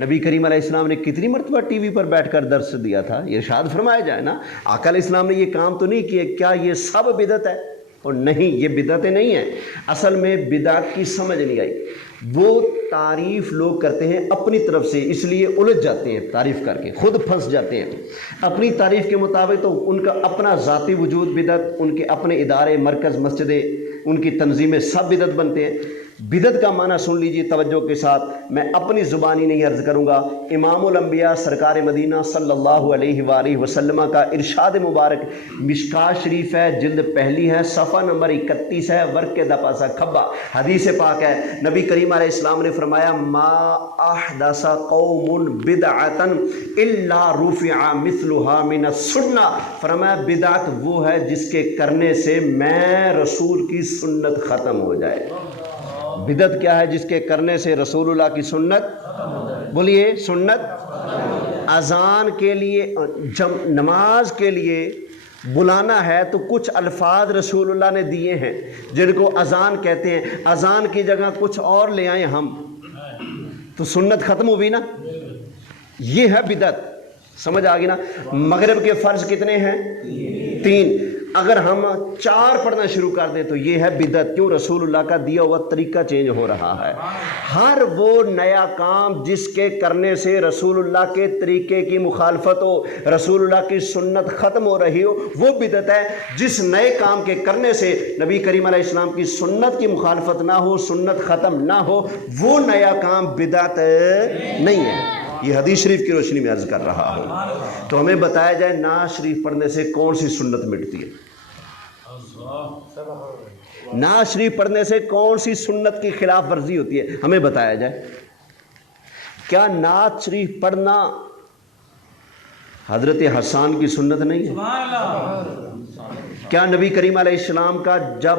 نبی کریم علیہ السلام نے کتنی مرتبہ ٹی وی پر بیٹھ کر درس دیا تھا، یہ ارشاد فرمایا جائے نا۔ آقا علیہ السلام نے یہ کام تو نہیں کیے، کیا یہ سب بدعت ہے؟ اور نہیں، یہ بدعتیں نہیں ہیں۔ اصل میں بدعت کی سمجھ نہیں آئی۔ وہ تعریف لوگ کرتے ہیں اپنی طرف سے، اس لیے الجھ جاتے ہیں، تعریف کر کے خود پھنس جاتے ہیں اپنی تعریف کے مطابق۔ تو ان کا اپنا ذاتی وجود بدعت، ان کے اپنے ادارے مرکز مسجدیں، ان کی تنظیمیں سب بدعت بنتے ہیں۔ بدعت کا معنی سن لیجیے توجہ کے ساتھ، میں اپنی زبانی نہیں عرض کروں گا۔ امام الانبیاء سرکار مدینہ صلی اللہ علیہ وآلہ وسلم کا ارشاد مبارک مشکات شریف ہے، جلد پہلی ہے، صفحہ نمبر 31 ہے، ورق کے دپاسا کھبا، حدیث پاک ہے۔ نبی کریم علیہ السلام نے فرمایا ما احدث قوم بدعتا الا رفع مثلها من السنہ، فرمایا بدعت وہ ہے جس کے کرنے سے میں رسول کی سنت ختم ہو جائے۔ بدعت کیا ہے؟ جس کے کرنے سے رسول اللہ کی سنت، بولیے سنت۔ اذان کے لیے، جب نماز کے لیے بلانا ہے تو کچھ الفاظ رسول اللہ نے دیے ہیں جن کو اذان کہتے ہیں، اذان کی جگہ کچھ اور لے آئیں ہم تو سنت ختم ہوئی نا۔ یہ ہے بدعت، سمجھ آ گئی نا۔ مغرب کے فرض کتنے ہیں؟ 3۔ اگر ہم 4 پڑھنا شروع کر دیں تو یہ ہے بدعت، کیوں؟ رسول اللہ کا دیا ہوا طریقہ چینج ہو رہا ہے۔ ہر وہ نیا کام جس کے کرنے سے رسول اللہ کے طریقے کی مخالفت ہو، رسول اللہ کی سنت ختم ہو رہی ہو، وہ بدعت ہے۔ جس نئے کام کے کرنے سے نبی کریم علیہ السلام کی سنت کی مخالفت نہ ہو، سنت ختم نہ ہو، وہ نیا کام بدعت نہیں ہے۔ یہ حدیث شریف کی روشنی میں عرض کر رہا ہوں۔ تو ہمیں بتایا جائے نعت شریف پڑھنے سے کون سی سنت مٹتی ہے؟ نعت شریف پڑھنے سے کون سی سنت کی خلاف ورزی ہوتی ہے؟ ہمیں بتایا جائے۔ کیا نعت شریف پڑھنا حضرت حسان کی سنت نہیں ہے؟ کیا نبی کریم علیہ السلام کا جب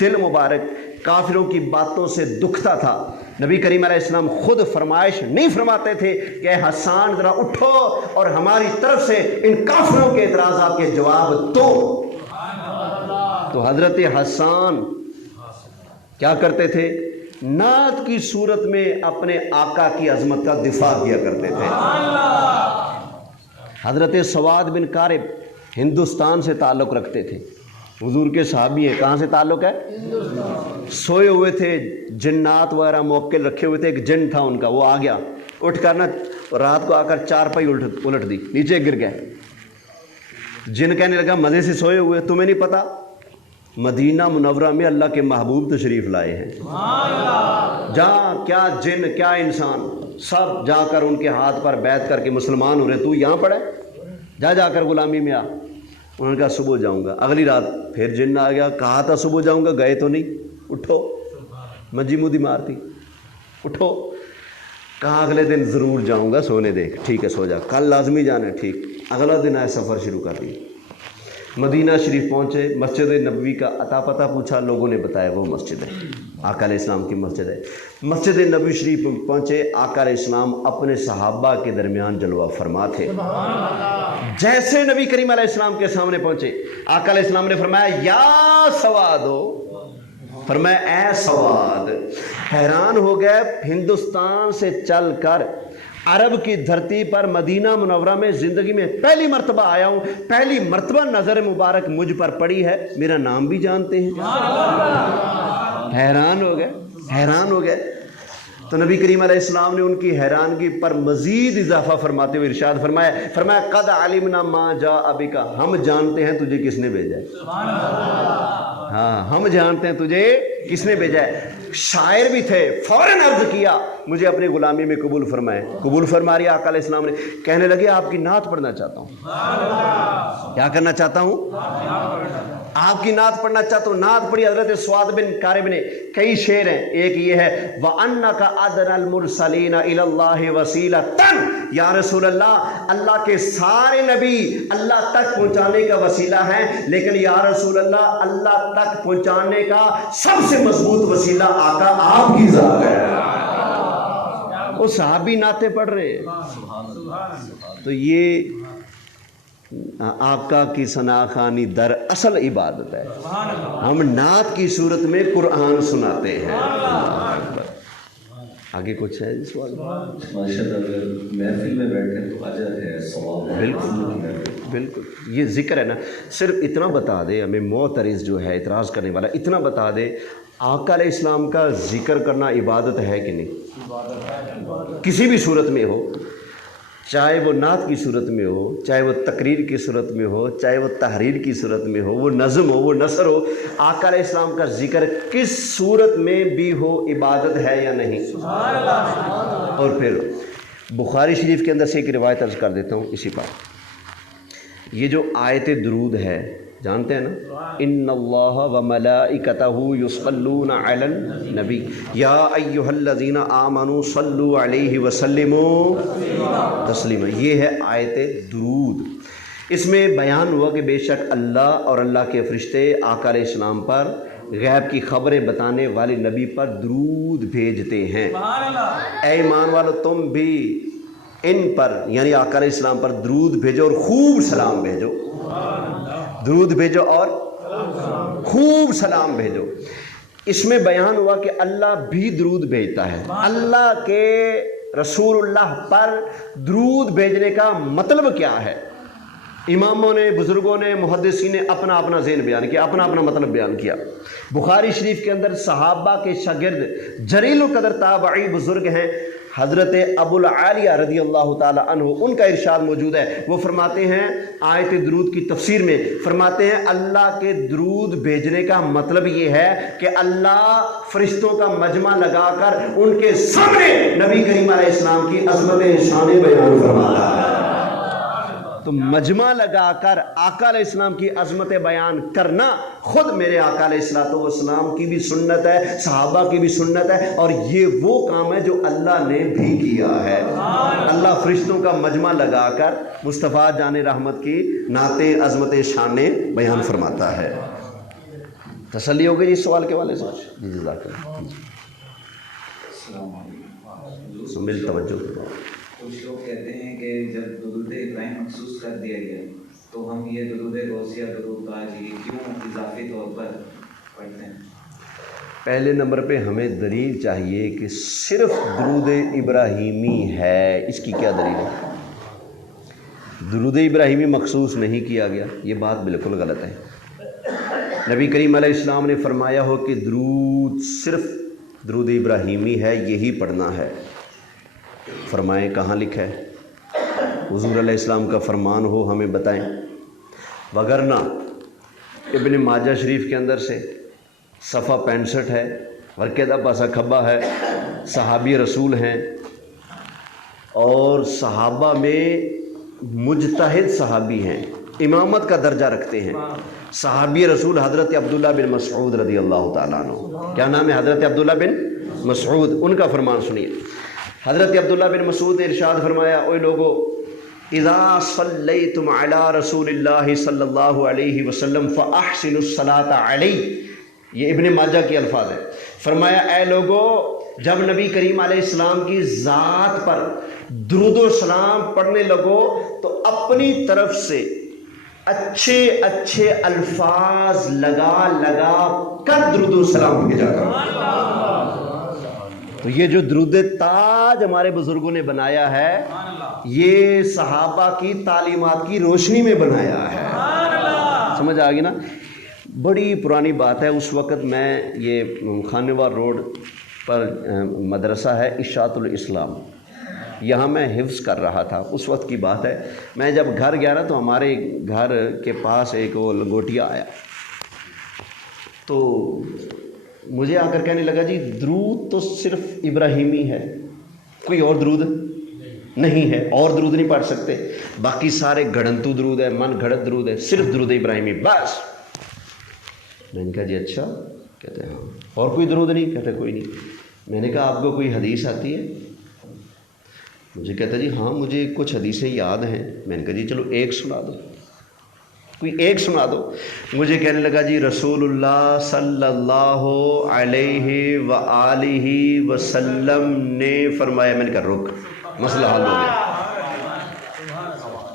دل مبارک کافروں کی باتوں سے دکھتا تھا، نبی کریم علیہ السلام خود فرمائش نہیں فرماتے تھے کہ اے حسان ذرا اٹھو اور ہماری طرف سے ان کافروں کے اعتراضات کے جواب دو؟ تو حضرت حسان کیا کرتے تھے؟ نعت کی صورت میں اپنے آقا کی عظمت کا دفاع کیا کرتے تھے۔ حضرت سواد بن قارب ہندوستان سے تعلق رکھتے تھے، حضور کے صحابی ہیں۔ کہاں سے تعلق ہے؟ سوئے ہوئے تھے، جنات وغیرہ موکل رکھے ہوئے تھے، ایک جن تھا ان کا، وہ آ گیا اٹھ کر نا، رات کو آ کر چارپائی الٹ دی، نیچے گر گئے۔ جن کہنے لگا مزے سے سوئے ہوئے، تمہیں نہیں پتا مدینہ منورہ میں اللہ کے محبوب تشریف لائے ہیں۔ جا کیا جن کیا انسان سب جا کر ان کے ہاتھ پر بیعت کر کے مسلمان ہو رہے، تو یہاں پڑے، جا کر غلامی میں آ۔ انہوں نے کہا صبح جاؤں گا۔ اگلی رات پھر جن آ گیا، کہا تھا صبح جاؤں گا، گئے تو نہیں، اٹھو، منجی مودی مارتی، اٹھو۔ کہا اگلے دن ضرور جاؤں گا، سونے دیکھ، ٹھیک ہے سو جا، کل لازمی جانا ہے، ٹھیک۔ اگلا دن آئے، سفر شروع کر دی، مدینہ شریف پہنچے، مسجد نبوی کا عطا پتہ پوچھا، لوگوں نے بتایا وہ مسجد ہے، آقا علیہ السلام کی مسجد ہے۔ مسجد نبوی شریف پہنچے، آقا علیہ السلام اپنے صحابہ کے درمیان جلوہ فرما تھے۔ جیسے نبی کریم علیہ السلام کے سامنے پہنچے، آقا علیہ السلام نے فرمایا یا سوادو، فرمایا اے سواد۔ حیران ہو گئے، ہندوستان سے چل کر عرب کی دھرتی پر مدینہ منورہ میں زندگی میں پہلی مرتبہ آیا ہوں، پہلی مرتبہ نظر مبارک مجھ پر پڑی ہے، میرا نام بھی جانتے ہیں۔ حیران ہو گئے، حیران ہو گئے۔ تو نبی کریم علیہ السلام نے ان کی حیرانگی پر مزید اضافہ فرماتے ہوئے ارشاد فرمایا قد علمنا ما جاء بک، ہم جانتے ہیں تجھے کس نے بھیجا ہے۔ ہاں ہم جانتے ہیں تجھے کس نے بھیجا ہے۔ شاعر بھی تھے، فوراً عرض کیا مجھے اپنی غلامی میں قبول فرمائے۔ قبول فرما رہی آقا علیہ السلام نے، کہنے لگے آپ کی نعت پڑھنا چاہتا ہوں۔ کیا کرنا چاہتا ہوں؟ آپ کی نعت پڑھنا چاہتا ہوں۔ نعت پڑھی حضرت سعد بن کارب نے، کئی شعر ہیں، ایک یہ ہے وَأَنَّكَ أَدْنَى الْمُرْسَلِينَ إِلَى اللَّهِ وَسِيلَةً، یا رسول اللہ، اللہ کے سارے نبی اللہ تک پہنچانے کا وسیلہ ہیں، لیکن یا رسول اللہ اللہ تک پہنچانے کا سب سے مضبوط وسیلہ آقا آپ کی ذات ہے۔ وہ صحابی نعتیں پڑھ رہے ہیں، تو یہ آقا کی ثنا خوانی در اصل عبادت ہے۔ ہم نعت کی صورت میں قرآن سناتے ہیں۔ آگے کچھ ہے اس سوال؟ ماشاءاللہ اگر محفل میں بیٹھے تو اجر ہے، ثواب ہے۔ بالکل بالکل، یہ ذکر ہے نا، صرف اتنا بتا دے ہمیں معترض جو ہے اعتراض کرنے والا، اتنا بتا دے آقا علیہ السلام کا ذکر کرنا عبادت ہے کہ نہیں؟ کسی بھی صورت میں ہو، چاہے وہ نعت کی صورت میں ہو، چاہے وہ تقریر کی صورت میں ہو، چاہے وہ تحریر کی صورت میں ہو، وہ نظم ہو، وہ نثر ہو، آقا علیہ السلام کا ذکر کس صورت میں بھی ہو عبادت ہے یا نہیں؟ اور پھر بخاری شریف کے اندر سے ایک روایت عرض کر دیتا ہوں اسی پر، یہ جو آیت درود ہے جانتے ہیں نا، ان اللہ وملائکتہ یصلون علی النبی یا ایھا الذین آمنوا صلوا علیہ وسلموا تسلیما، یہ ہے آیت درود۔ اس میں بیان ہوا کہ بے شک اللہ اور اللہ کے فرشتے آقا علیہ السلام پر غیب کی خبریں بتانے والے نبی پر درود بھیجتے ہیں۔ اے ایمان والو تم بھی ان پر یعنی آقا علیہ السلام پر درود بھیجو اور خوب سلام بھیجو، درود بھیجو اور خوب سلام بھیجو۔ اس میں بیان ہوا کہ اللہ بھی درود بھیجتا ہے۔ اللہ کے رسول اللہ پر درود بھیجنے کا مطلب کیا ہے؟ اماموں نے، بزرگوں نے، محدثین نے اپنا اپنا ذہن بیان کیا، اپنا اپنا مطلب بیان کیا۔ بخاری شریف کے اندر صحابہ کے شاگرد جلیل القدر تابعی بزرگ ہیں حضرت ابو العالیہ رضی اللہ تعالی عنہ، ان کا ارشاد موجود ہے۔ وہ فرماتے ہیں آیت درود کی تفسیر میں، فرماتے ہیں اللہ کے درود بھیجنے کا مطلب یہ ہے کہ اللہ فرشتوں کا مجمع لگا کر ان کے سامنے نبی کریم علیہ السلام کی عظمت شان بیان فرماتا ہے۔ تو مجمع لگا کر آقا علیہ السلام کی عظمت بیان کرنا خود میرے آقا علیہ السلام کی بھی سنت ہے، صحابہ کی بھی سنت ہے، اور یہ وہ کام ہے جو اللہ نے بھی کیا ہے۔ اللہ فرشتوں کا مجمع لگا کر مصطفیٰ جان رحمت کی نعتیں عظمت شان بیان فرماتا ہے۔ تسلی ہو گئی اس سوال کے والے سے؟ جی جزاک اللہ۔ السلام علیکم۔ سمیل توجہ کرو۔ کچھ لوگ کہتے ہیں کہ جب درود ابراہیم مخصوص کر دیا گیا تو ہم یہ درود غوثیہ درود تاجی کیوں اضافی طور پر پڑھتے ہیں؟ پہلے نمبر پہ ہمیں دلیل چاہیے کہ صرف درود ابراہیمی ہے، اس کی کیا دلیل ہے؟ درود ابراہیمی مخصوص نہیں کیا گیا، یہ بات بالکل غلط ہے۔ نبی کریم علیہ السلام نے فرمایا ہو کہ درود صرف درود ابراہیمی ہے، یہی پڑھنا ہے۔ فرمائیں کہاں لکھا ہے؟ حضور علیہ السلام کا فرمان ہو ہمیں بتائیں، وگرنہ ابن ماجہ شریف کے اندر سے صفحہ 65 ہے، ورکیدہ پاسا کھبا ہے، صحابی رسول ہیں، اور صحابہ میں مجتہد صحابی ہیں، امامت کا درجہ رکھتے ہیں۔ صحابی رسول حضرت عبداللہ بن مسعود رضی اللہ تعالیٰ عنہ، کیا نام ہے؟ حضرت عبداللہ بن مسعود، ان کا فرمان سنیے۔ حضرت عبداللہ بن مسعود نے ارشاد فرمایا، اوے لوگو، اذا صلیتم علی رسول اللہ صلی اللہ علیہ وسلم فاحسنوا الصلاۃ علیہ، یہ ابن ماجہ کے الفاظ ہیں۔ فرمایا اے لوگو، جب نبی کریم علیہ السلام کی ذات پر درود و سلام پڑھنے لگو تو اپنی طرف سے اچھے اچھے الفاظ لگا لگا کر درود و سلام بھیجا کرو۔ تو یہ جو درود تاج ہمارے بزرگوں نے بنایا ہے، یہ صحابہ کی تعلیمات کی روشنی میں بنایا ہے۔ سمجھ آ گئی نا؟ بڑی پرانی بات ہے۔ اس وقت میں یہ خانوار روڈ پر مدرسہ ہے اشاعت الاسلام، یہاں میں حفظ کر رہا تھا، اس وقت کی بات ہے۔ میں جب گھر گیا نا تو ہمارے گھر کے پاس ایک وہ لنگوٹیا آیا، تو مجھے آ کر کہنے لگا جی درود تو صرف ابراہیمی ہے، کوئی اور درود نہیں ہے، اور درود نہیں پڑھ سکتے، باقی سارے گھڑنتو درود ہے، من گھڑت درود ہے، صرف درود ابراہیمی بس۔ میں نے کہا جی اچھا، کہتے ہیں ہاں، اور کوئی درود نہیں؟ کہتے کوئی نہیں۔ میں نے کہا آپ کو کوئی حدیث آتی ہے؟ مجھے کہتا جی ہاں مجھے کچھ حدیثیں یاد ہیں۔ میں نے کہا جی چلو ایک سنا دو، کوئی ایک سنا دو۔ مجھے کہنے لگا جی رسول اللہ صلی اللہ علیہ وآلہ وسلم نے فرمایا۔ میں نے کہا رک، مسئلہ حل ہو گیا۔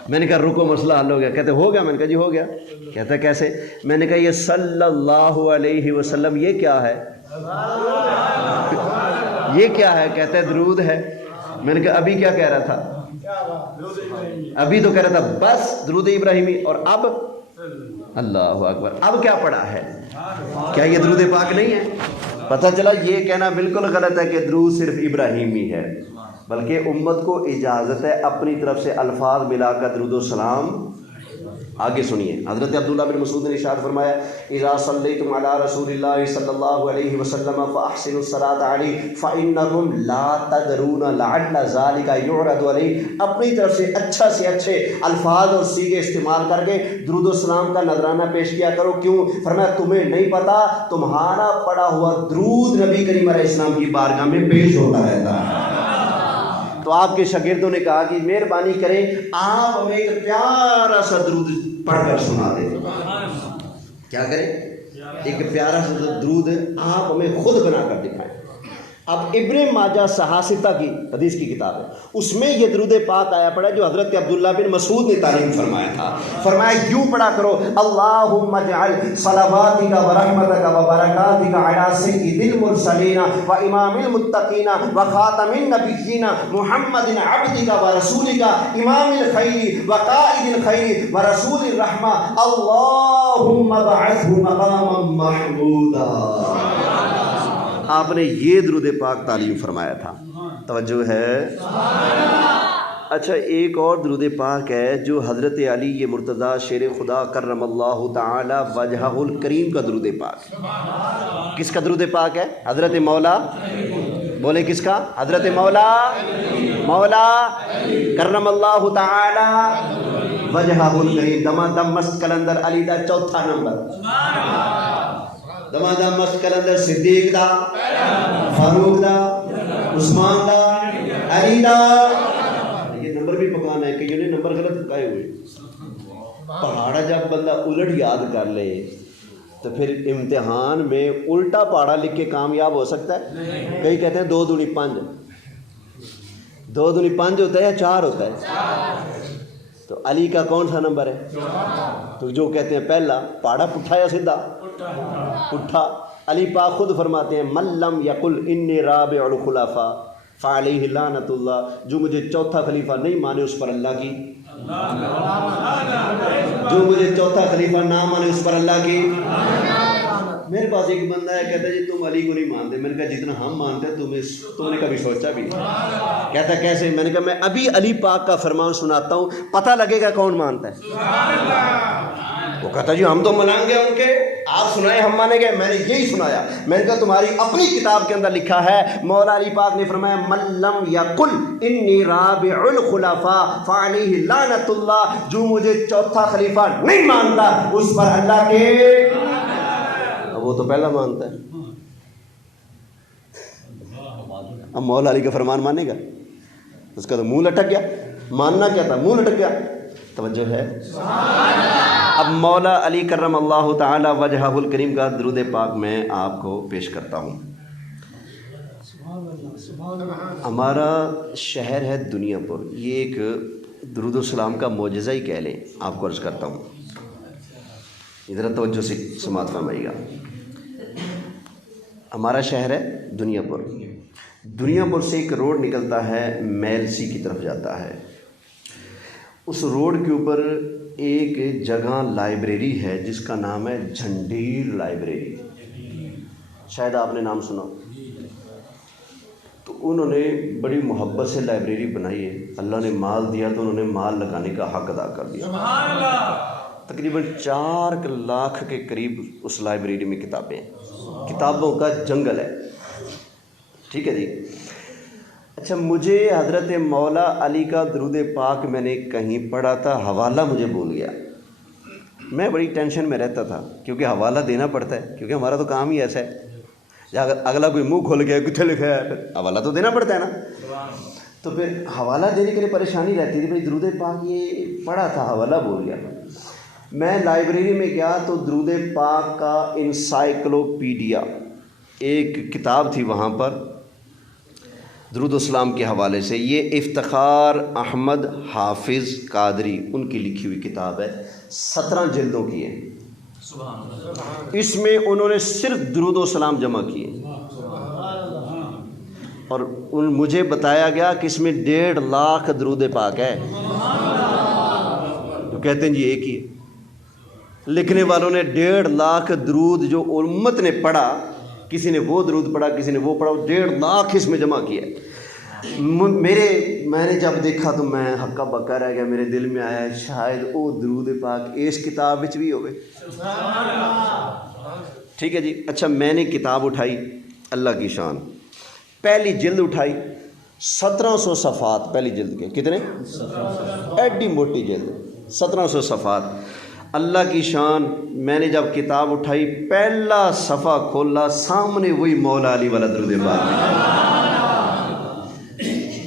میں نے کہا رکو، مسئلہ حل ہو گیا۔ کہتے ہو گیا؟ میں نے کہا جی ہو گیا۔ کہتا کیسے؟ میں نے کہا یہ صلی اللہ علیہ وسلم یہ کیا ہے؟ یہ کیا ہے؟ کہتا ہے درود ہے۔ میں نے کہا ابھی کیا کہہ رہا تھا؟ ابھی تو کہہ رہا تھا بس درود ابراہیمی، اور اب اللہ اکبر، اب کیا پڑھا ہے؟ کیا یہ درود پاک نہیں ہے؟ پتہ چلا یہ کہنا بالکل غلط ہے کہ درود صرف ابراہیمی ہے، بلکہ امت کو اجازت ہے اپنی طرف سے الفاظ ملا کر درود و سلام۔ آگے سنیے، حضرت عبداللہ بن مسعود نے ارشاد فرمایا اذا صلیتم علی رسول اللہ صلی اللہ علیہ وسلم فاحسنوا الصلاۃ علیہ فانکم لا تدرون لعل ذلک یعرض علیہ۔ اپنی طرف سے اچھے الفاظ اور صیغے استعمال کر کے درود و سلام کا نذرانہ پیش کیا کرو۔ کیوں؟ فرمایا تمہیں نہیں پتہ تمہارا پڑھا ہوا درود نبی کریم علیہ السلام کی بارگاہ میں پیش ہوتا رہتا ہے۔ تو آپ کے شاگردوں نے کہا کہ مہربانی کریں آپ ہمیں ایک پیارا سا درود پڑھ کر سنا دیں۔ کیا کریں؟ ایک پیارا سا درود آپ ہمیں خود بنا کر دکھائیں۔ اب ابن ماجہ صحاستہ کی حدیث کی کتاب ہے، اس میں یہ درود پاک آیا پڑا جو حضرت عبداللہ بن مسعود نے تعلیم فرمایا تھا۔ فرمایا یوں پڑھا کرو اللہم اجعل صلواتک و رحمتک و برکاتک علی سید المرسلین و امام المتقین و خاتم النبیین محمد عبدک و رسولک امام الخیر و قائد الخیر و رسول الرحمہ اللہم ابعثہ مقاما محمودا۔ آپ نے یہ درود پاک تعلیم فرمایا تھا، توجہ ہے؟ اچھا ایک اور درود پاک ہے جو حضرت علی مرتضیٰ شیر خدا کرم اللہ تعالی وجہہ الکریم کا درود پاک۔ کس کا درود پاک ہے؟ حضرت مولا، بولے کس کا؟ حضرت مولا کرم اللہ تعالی وجہہ الکریم۔ دمادم مست کلندر علی دا چوتھا نمبر، دمادم مست کلندر صدیق دا، فاروق دا، عثمان دا، علی دا۔ یہ نمبر بھی پکانا ہے، کئیوں نے نمبر غلط پکائے ہوئے۔ پہاڑا جب بندہ الٹ یاد کر لے تو پھر امتحان میں الٹا پہاڑا لکھ کے کامیاب ہو سکتا ہے؟ کئی کہتے ہیں 2 دونی 5، 2 دونی 5 ہوتا ہے یا 4 ہوتا ہے؟ تو علی کا کون سا نمبر ہے؟ تو جو کہتے ہیں پہلا، پہاڑا پٹھا یا سیدھا؟ پٹھا۔ علی پاک خود فرماتے ہیں من لم یقل انی رابع الخلفاء فعلیہ لعنت اللہ، جو مجھے چوتھا خلیفہ نہیں مانے اس پر اللہ کی، جو مجھے چوتھا خلیفہ نہ مانے اس پر اللہ کی۔ میرے پاس ایک بندہ ہے کہتا ہے جی تم علی کو نہیں مانتے۔ میں نے کہا جتنا ہم مانتے ہیں تم نے کبھی سوچا بھی نہیں؟ کہتا ہے کیسے؟ میں نے کہا میں ابھی علی پاک کا فرمان سناتا ہوں، پتہ لگے گا کون مانتا ہے۔ وہ کہتا جی ہم تو مانیں گے ان کے، آپ سنائیں ہم مانیں گے۔ میں نے یہی سنایا۔ میں نے کہا تمہاری اپنی کتاب کے اندر لکھا ہے، مولا علی پاک نے فرمایا من لم یقل انی رابع الخلفاء فعلیہ لعنت اللہ، جو مجھے چوتھا خلیفہ نہیں مانتا اس پر اللہ کے۔ وہ تو پہلا مانتا ہے، اب مولا علی کا فرمان مانے گا؟ اس کا تو منہ لٹک گیا، ماننا کیا تھا، منہ لٹک گیا۔ توجہ ہے؟ اب مولا علی کرم اللہ تعالی وجہہ الکریم کا درود پاک میں آپ کو پیش کرتا ہوں۔ ہمارا شہر ہے دنیا پور، یہ ایک درود و سلام کا معجزہ ہی کہہ لیں، آپ کو عرض کرتا ہوں، ادھر توجہ سے سماعت فرمائیے گا۔ ہمارا شہر ہے دنیا پور، دنیا پور سے ایک روڈ نکلتا ہے میلسی کی طرف جاتا ہے۔ اس روڈ کے اوپر ایک جگہ لائبریری ہے جس کا نام ہے جھنڈیر لائبریری، شاید آپ نے نام سنا۔ تو انہوں نے بڑی محبت سے لائبریری بنائی ہے. اللہ نے مال دیا تو انہوں نے مال لگانے کا حق ادا کر دیا. تقریباً 4 لاکھ کے قریب اس لائبریری میں کتابیں ہیں. کتابوں کا جنگل ہے. ٹھیک ہے جی. اچھا, مجھے حضرت مولا علی کا درود پاک میں نے کہیں پڑھا تھا, حوالہ مجھے بھول گیا. میں بڑی ٹینشن میں رہتا تھا کیونکہ حوالہ دینا پڑتا ہے, کیونکہ ہمارا تو کام ہی ایسا ہے. اگر اگلا کوئی منہ کھول گیا کتنے لکھا ہے, پھر حوالہ تو دینا پڑتا ہے نا. تو پھر حوالہ دینے کے لیے پریشانی رہتی تھی. بھائی درود پاک یہ پڑھا تھا, حوالہ بھول گیا. میں لائبریری میں گیا تو درود پاک کا انسائکلوپیڈیا ایک کتاب تھی وہاں پر درود السلام کے حوالے سے. یہ افتخار احمد حافظ قادری ان کی لکھی ہوئی کتاب ہے, 17 جلدوں کی ہے. اس میں انہوں نے صرف درود و سلام جمع کیے, اور مجھے بتایا گیا کہ اس میں 1.5 لاکھ درود پاک ہے. تو کہتے ہیں جی ایک ہی ہے. لکھنے والوں نے 1.5 لاکھ درود جو امت نے پڑھا, کسی نے وہ درود پڑھا, کسی نے وہ پڑھا, 1.5 لاکھ اس میں جمع کیا ہے. میں نے جب دیکھا تو میں ہکا بکا رہ گیا. میرے دل میں آیا شاید وہ درود پاک اس کتاب وچ بھی ہوئے. ٹھیک ہے جی. اچھا, میں نے کتاب اٹھائی, اللہ کی شان, پہلی جلد اٹھائی, 1700 صفحات پہلی جلد کے. کتنے؟ ایڈی موٹی جلد, 1700 صفحات. اللہ کی شان, میں نے جب کتاب اٹھائی پہلا صفحہ کھولا, سامنے وہی مولا علی والا درود پاک.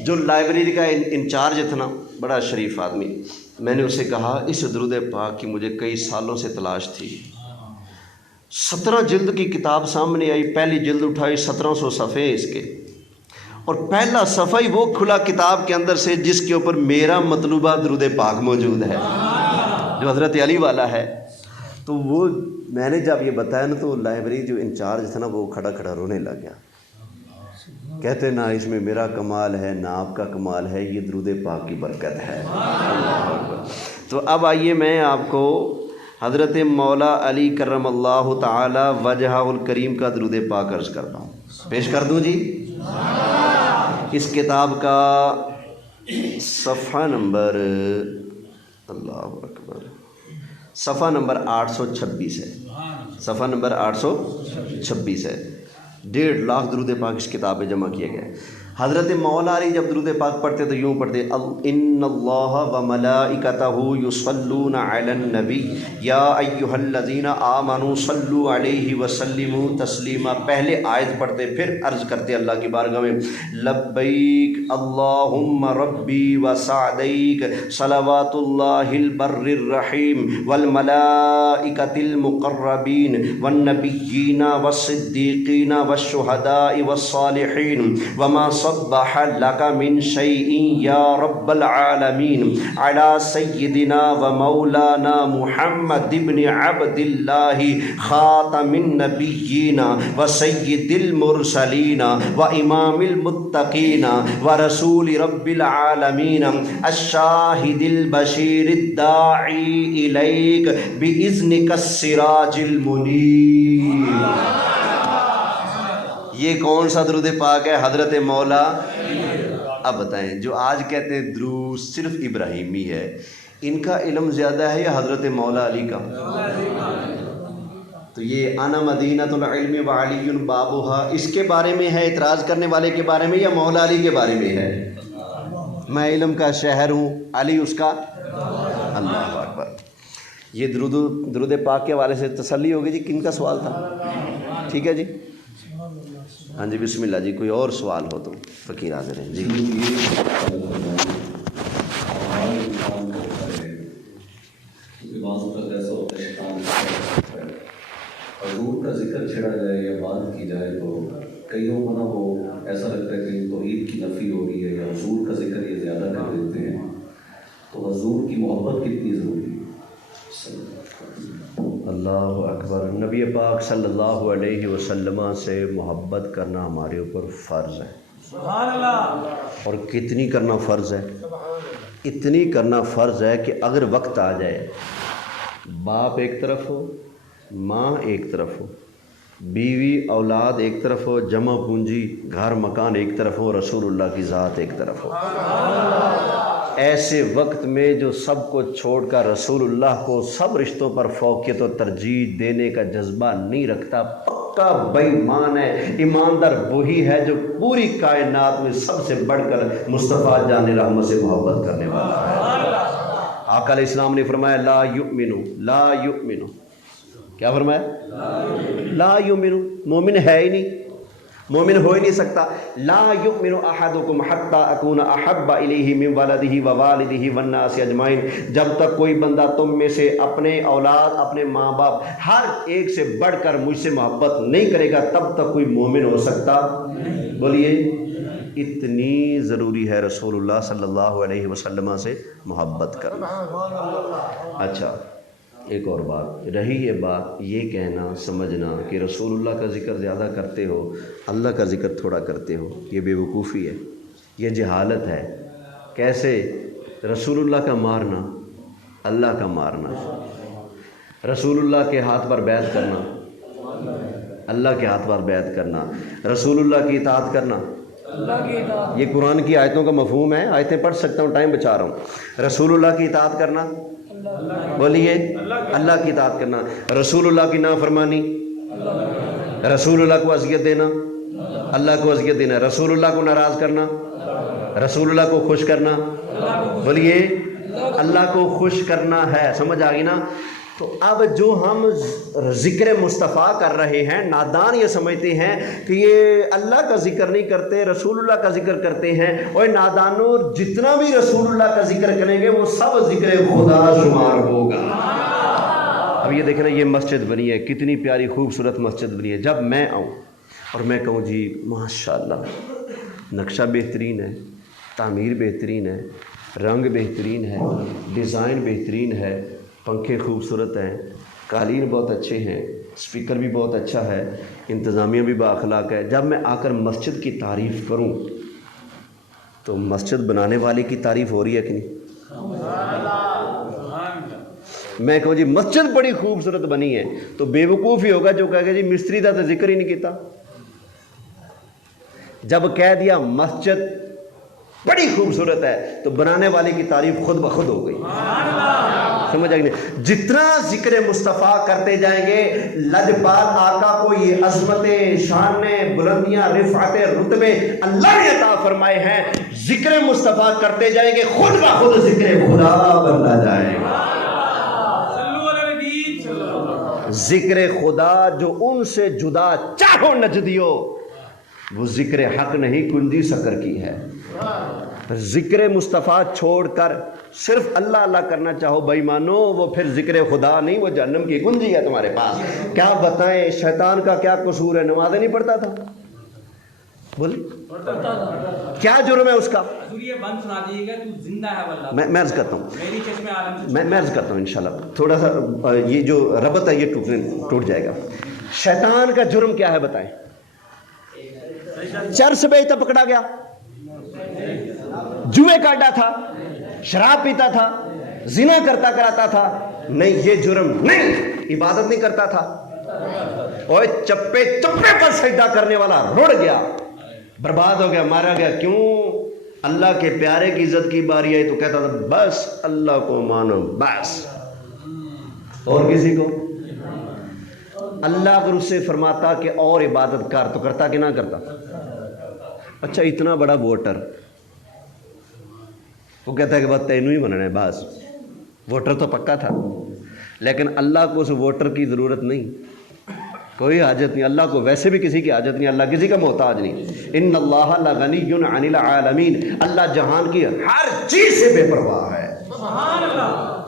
جو لائبریری کا انچارج تھا نا, بڑا شریف آدمی, میں نے اسے کہا اس درود پاک کی مجھے کئی سالوں سے تلاش تھی. 17 جلد کی کتاب سامنے آئی, پہلی جلد اٹھائی, 1700 صفحے اس کے, اور پہلا صفحہ ہی وہ کھلا کتاب کے اندر سے جس کے اوپر میرا مطلوبہ درود پاک موجود ہے, جو حضرت علی والا ہے. تو وہ میں نے جب یہ بتایا نا تو لائبریری جو انچارج تھا نا وہ کھڑا کھڑا رونے لگ گیا. کہتے نہ اس میں میرا کمال ہے نہ آپ کا کمال ہے, یہ درود پاک کی برکت ہے. تو اب آئیے میں آپ کو حضرت مولا علی کرم اللہ تعالی وجہ الکریم کا درود پاک عرض کرتا ہوں, پیش کر دوں جی. اس کتاب کا صفحہ نمبر, اللہ اکبر, صفحہ نمبر 826 ہے. صفحہ نمبر 826 ہے. 1.5 لاکھ درود پاک اس کتاب میں جمع کیے گئے. حضرت مولا علی جب درود پاک پڑھتے تو یوں پڑھتے, ان اللہ و ملائکتہ یصلون علی النبی یا ایھا الذین آمنوا صلوا علیہ وسلموا تسلیما. پہلے آیت پڑھتے پھر عرض کرتے اللہ کی بارگاہ میں, لبیک اللہم ربی و سعدیک صلوات اللہ البر الرحیم والملائکۃ المقربین والنبیین والصدیقین والشہداء والصالحین وما صبح لك من شيء يا رب العالمين على سيدنا ومولانا محمد بن عبد الله خاتم النبيين وسيد المرسلين وإمام المتقين ورسول رب العالمين الشاهد البشير الداعي إليك بإذنك السراج المنير. یہ کون سا درود پاک ہے؟ حضرت مولا. اب بتائیں, جو آج کہتے ہیں درود صرف ابراہیمی ہے, ان کا علم زیادہ ہے یا حضرت مولا علی کا؟ تو یہ انا مدینۃ العلم وعلی بابھا, اس کے بارے میں ہے, اعتراض کرنے والے کے بارے میں, یا مولا علی کے بارے میں ہے؟ میں علم کا شہر ہوں, علی اس کا. اللہ اکبر. یہ درود پاک کے حوالے سے تسلی ہوگی جی. کن کا سوال تھا؟ ٹھیک ہے جی, ہاں جی بسم اللہ جی. کوئی اور سوال ہو تو فقیر حاضر ہیں جی. حضور کا ذکر چھڑا جائے یا بات کی جائے تو کئیوں کو نا وہ ایسا لگتا ہے کہ توحید کی نفی ہو رہی ہے, یا حضور کا ذکر یہ زیادہ کر دیتے ہیں. تو حضور کی محبت کتنی ضروری ہے؟ اللہ اکبر. نبی پاک صلی اللہ علیہ وسلم سے محبت کرنا ہمارے اوپر فرض ہے. سبحان اللہ. اور کتنی کرنا فرض ہے؟ اتنی کرنا فرض ہے کہ اگر وقت آ جائے, باپ ایک طرف ہو, ماں ایک طرف ہو, بیوی اولاد ایک طرف ہو، جمع پونجی گھر مکان ایک طرف ہو، رسول اللہ کی ذات ایک طرف ہو، ایسے وقت میں جو سب کو چھوڑ کر رسول اللہ کو سب رشتوں پر فوقیت و ترجیح دینے کا جذبہ نہیں رکھتا، پکا بے ایمان ہے۔ ایماندار وہی ہے جو پوری کائنات میں سب سے بڑھ کر مصطفیٰ جان رحمت سے محبت کرنے والا ہے۔ آقا علیہ السلام نے فرمایا لا یؤمنو، لا یؤمنو، کیا فرمایا؟ لا یؤمنو، مومن ہے ہی نہیں، مومن ہو ہی نہیں سکتا۔ لا یؤمن احدکم حتی اکون احب الیہ من ولدہ ووالدہ والناس اجمعین، جب تک کوئی بندہ تم میں سے اپنے اولاد، اپنے ماں باپ، ہر ایک سے بڑھ کر مجھ سے محبت نہیں کرے گا تب تک کوئی مومن ہو سکتا۔ بولیے، اتنی ضروری ہے رسول اللہ صلی اللہ علیہ وسلم سے محبت کرنا۔ اچھا، ایک اور بات رہی، یہ بات یہ کہنا سمجھنا کہ رسول اللہ کا ذکر زیادہ کرتے ہو، اللہ کا ذکر تھوڑا کرتے ہو، یہ بے وقوفی ہے، یہ جہالت ہے۔ کیسے؟ رسول اللہ کا مارنا، اللہ کا مارنا، رسول اللہ کے ہاتھ پر بیعت کرنا، اللہ کے ہاتھ پر بیعت کرنا، رسول اللہ کی اطاعت کرنا، یہ قرآن کی آیتوں کا مفہوم ہے، آیتیں پڑھ سکتا ہوں، ٹائم بچا رہا ہوں۔ رسول اللہ کی اطاعت کرنا، بولیے، اللہ کی اطاعت کرنا، رسول اللہ کی نافرمانی، رسول اللہ کو اذیت دینا، اللہ کو اذیت دینا، رسول اللہ کو ناراض کرنا، رسول اللہ کو خوش کرنا، بولیے، اللہ کو خوش کرنا ہے۔ سمجھ آ گئی نا؟ تو اب جو ہم ذکر مصطفیٰ کر رہے ہیں، نادان یہ سمجھتے ہیں کہ یہ اللہ کا ذکر نہیں کرتے، رسول اللہ کا ذکر کرتے ہیں۔ اور نادانوں، جتنا بھی رسول اللہ کا ذکر کریں گے وہ سب ذکر خدا شمار ہوگا۔ اب یہ دیکھنا، یہ مسجد بنی ہے، کتنی پیاری خوبصورت مسجد بنی ہے۔ جب میں آؤں اور میں کہوں جی ماشاءاللہ نقشہ بہترین ہے، تعمیر بہترین ہے، رنگ بہترین ہے، ڈیزائن بہترین ہے، پنکھے خوبصورت ہیں، قالین بہت اچھے ہیں، اسپیکر بھی بہت اچھا ہے، انتظامیہ بھی بااخلاق ہے، جب میں آ کر مسجد کی تعریف کروں تو مسجد بنانے والے کی تعریف ہو رہی ہے کہ نہیں؟ میں کہوں جی مسجد بڑی خوبصورت بنی ہے تو بے وقوف ہی ہوگا جو کہے گا جی مستری دا تو ذکر ہی نہیں کیتا۔ جب کہہ دیا مسجد بڑی خوبصورت ہے تو بنانے والے کی تعریف خود بخود ہو گئی۔ سمجھ آئے نہیں؟ جتنا ذکر مصطفیٰ کرتے جائیں گے، لجپال آقا کو یہ عظمتیں، شانیں، بلندیاں، رفعت، رتبے اللہ نے عطا فرمائے ہیں، ذکر مصطفیٰ کرتے جائیں گے خود بخود ذکر خدا بنتا جائے گا۔ ذکر خدا جو ان سے جدا چاہو نجدیو، وہ ذکر حق نہیں، کنجی سکر کی ہے۔ ذکر مصطفیٰ چھوڑ کر صرف اللہ اللہ کرنا چاہو بھائی مانو، وہ پھر ذکر خدا نہیں، وہ جہنم کی کنجی ہے تمہارے پاس۔ کیا بتائیں شیطان کا کیا قصور ہے؟ نمازیں نہیں پڑھتا تھا، بولے کیا جرم ہے اس کا؟ میں عرض کرتا ہوں، میں عرض کرتا ہوں انشاءاللہ تھوڑا سا یہ جو ربط ہے یہ ٹوٹ جائے گا۔ شیطان کا جرم کیا ہے بتائیں؟ چرس بیچتا پکڑا گیا، جوئے کاٹا تھا، شراب پیتا تھا، زنا کرتا کراتا تھا، نہیں یہ جرم نہیں، عبادت نہیں کرتا تھا، اور چپے چپے پر سجدہ کرنے والا رڑ گیا، برباد ہو گیا، مارا گیا۔ کیوں؟ اللہ کے پیارے کی عزت کی باری آئی تو کہتا تھا بس اللہ کو مانو بس، اور کسی کو اللہ اگر اس سے فرماتا کہ اور عبادت کر تو کرتا کہ نہ کرتا؟ اچھا اتنا بڑا ووٹر وہ کہتا ہے کہ بس تینوں ہی مننا ہے، بس ووٹر تو پکا تھا، لیکن اللہ کو اس ووٹر کی ضرورت نہیں، کوئی حاجت نہیں، اللہ کو ویسے بھی کسی کی حاجت نہیں، اللہ کسی کا محتاج نہیں۔ ان اللہ لغنی عن العالمین، اللہ جہان کی ہر چیز سے بے پرواہ ہے۔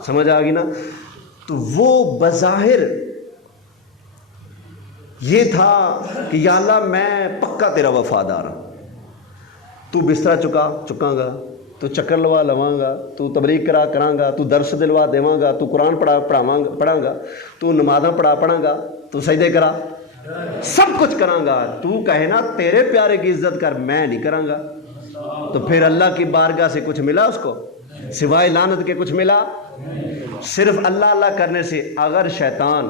سمجھ آ گئی نا؟ تو وہ بظاہر یہ تھا کہ یا اللہ میں پکا تیرا وفادار ہوں، تو بسترا چکاں گا، تو چکر لوا لواں گا، تو تبلیغ کراں گا، تو درس دلوا دیواں گا، تو قرآن پڑھاں گا، تو نمازاں پڑھاں گا، تو سجدے کرا، سب کچھ کراں گا، تو کہے نا تیرے پیارے کی عزت کر، میں نہیں کراں گا، تو پھر اللہ کی بارگاہ سے کچھ ملا اس کو سوائے لعنت کے؟ کچھ ملا؟ صرف اللہ اللہ کرنے سے اگر شیطان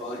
5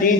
3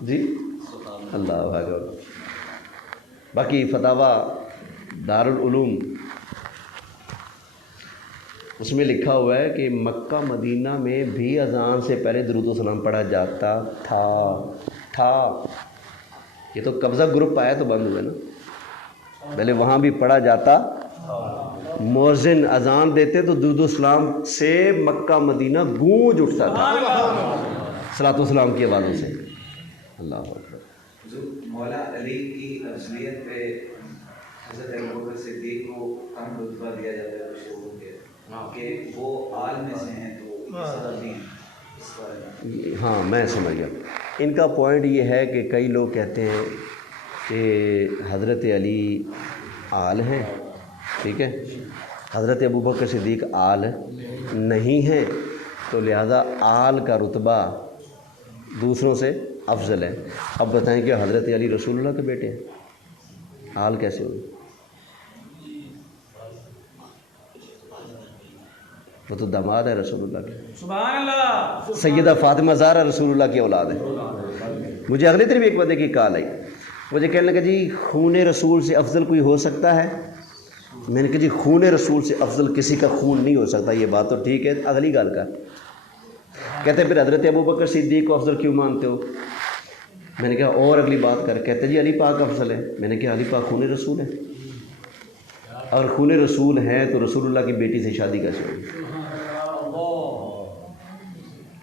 جی اللہ اکبر. باقی فتاوا دارالعلوم اس میں لکھا ہوا ہے کہ مکہ مدینہ میں بھی اذان سے پہلے درود و سلام پڑھا جاتا تھا. یہ تو قبضہ گروپ آیا تو بند ہوئے نا. پہلے وہاں بھی پڑھا جاتا. مؤذن اذان دیتے تو درود و سلام سے مکہ مدینہ گونج اٹھتا تھا صلاۃ و سلام کی آوازوں سے. اللہ اکبر. جو مولا علی کی افضلیت پہ حضرت ابوبکر صدیق کو کم رتبہ دیا جاتا ہے کچھ لوگوں کے کہ وہ آل میں سے ہیں تو یہ سبب نہیں ہے اس بارے میں. ہاں میں سمجھ گیا. ان کا پوائنٹ یہ ہے کہ کئی لوگ کہتے ہیں کہ حضرت علی آل ہیں, ٹھیک ہے, حضرت ابوبکر صدیق آل نہیں ہیں, تو لہذا آل کا رتبہ دوسروں سے افضل ہے. اب بتائیں کہ حضرت علی رسول اللہ کے بیٹے ہیں, آل کیسے ہوئی؟ وہ تو داماد ہے رسول اللہ کے. سبحان اللہ. سیدہ فاطمہ زہرا رسول اللہ کی اولاد ہے. مجھے اگلے دن بھی ایک بندے کی کال آئی, مجھے کہنے لگا جی خون رسول سے افضل کوئی ہو سکتا ہے؟ میں نے کہا جی خون رسول سے افضل کسی کا خون نہیں ہو سکتا. یہ بات تو ٹھیک ہے, اگلی گال کا کہتے ہیں پھر حضرت ابوبکر صدیق کو افضل کیوں مانتے ہو؟ میں نے کہا اور اگلی بات کر. کہتے جی علی پاک افضل ہے. میں نے کہا علی پاک خون رسول ہے, اور خون رسول ہے تو رسول اللہ کی بیٹی سے شادی کیسے ہوئی؟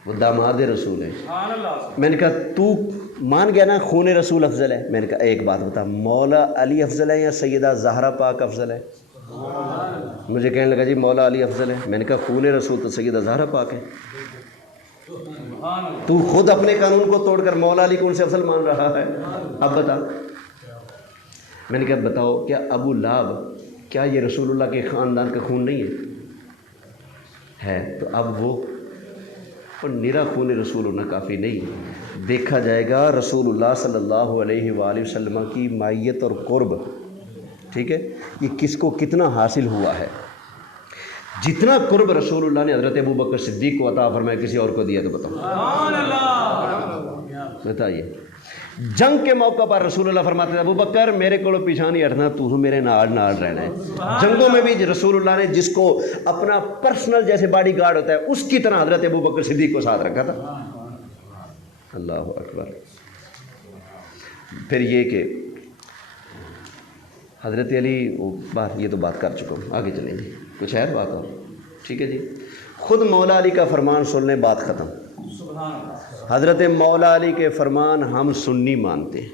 وہ داماد رسول ہے. میں نے کہا تو مان گیا نا خون رسول افضل ہے. میں نے کہا ایک بات بتا, مولا علی افضل ہے یا سیدہ زہرا پاک افضل ہے؟ مجھے کہنے لگا جی مولا علی افضل ہے. میں نے کہا خون رسول تو سیدہ زہرا پاک ہے. تو خود اپنے قانون کو توڑ کر مولا علی کو ان سے افضل مان رہا ہے. اب بتا. میں نے کہا بتاؤ کیا ابو لہب کیا یہ رسول اللہ کے خاندان کا خون نہیں ہے؟ تو اب وہ نرا خون رسول ہونا کافی نہیں. دیکھا جائے گا رسول اللہ صلی اللہ علیہ وآلہ وسلم کی مائیت اور قرب, ٹھیک ہے, یہ کس کو کتنا حاصل ہوا ہے. جتنا قرب رسول اللہ نے حضرت ابوبکر صدیق کو عطا فرمایا کسی اور کو دیا تو بتائیے. جنگ کے موقع پر رسول اللہ فرماتے تھے ابوبکر میرے کو پیچھا نہیں ہٹنا, تو میرے نال رہنا ہے. جنگوں میں بھی رسول اللہ نے جس کو اپنا پرسنل جیسے باڈی گارڈ ہوتا ہے اس کی طرح حضرت ابوبکر صدیق کو ساتھ رکھا تھا. اللہ اکبر. پھر یہ کہ حضرت علی یہ تو بات کر چکا ہوں, آگے چلیں گے. کچھ ہے بات اور؟ ٹھیک ہے جی. خود مولا علی کا فرمان سن لیں, بات ختم. حضرت مولا علی کے فرمان ہم سنی مانتے ہیں.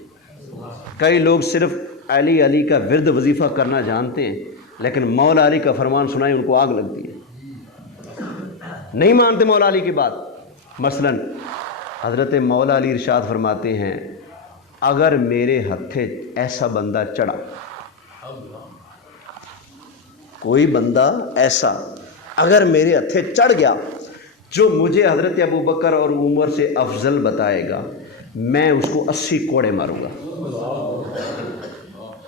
کئی لوگ صرف علی علی کا ورد وظیفہ کرنا جانتے ہیں, لیکن مولا علی کا فرمان سنائیں ان کو آگ لگتی ہے, نہیں مانتے مولا علی کی بات. مثلا حضرت مولا علی ارشاد فرماتے ہیں اگر میرے ہتھے ایسا بندہ چڑھا, کوئی بندہ ایسا اگر میرے ہتھے چڑھ گیا جو مجھے حضرت ابوبکر اور عمر سے افضل بتائے گا, میں اس کو 80 کوڑے ماروں گا.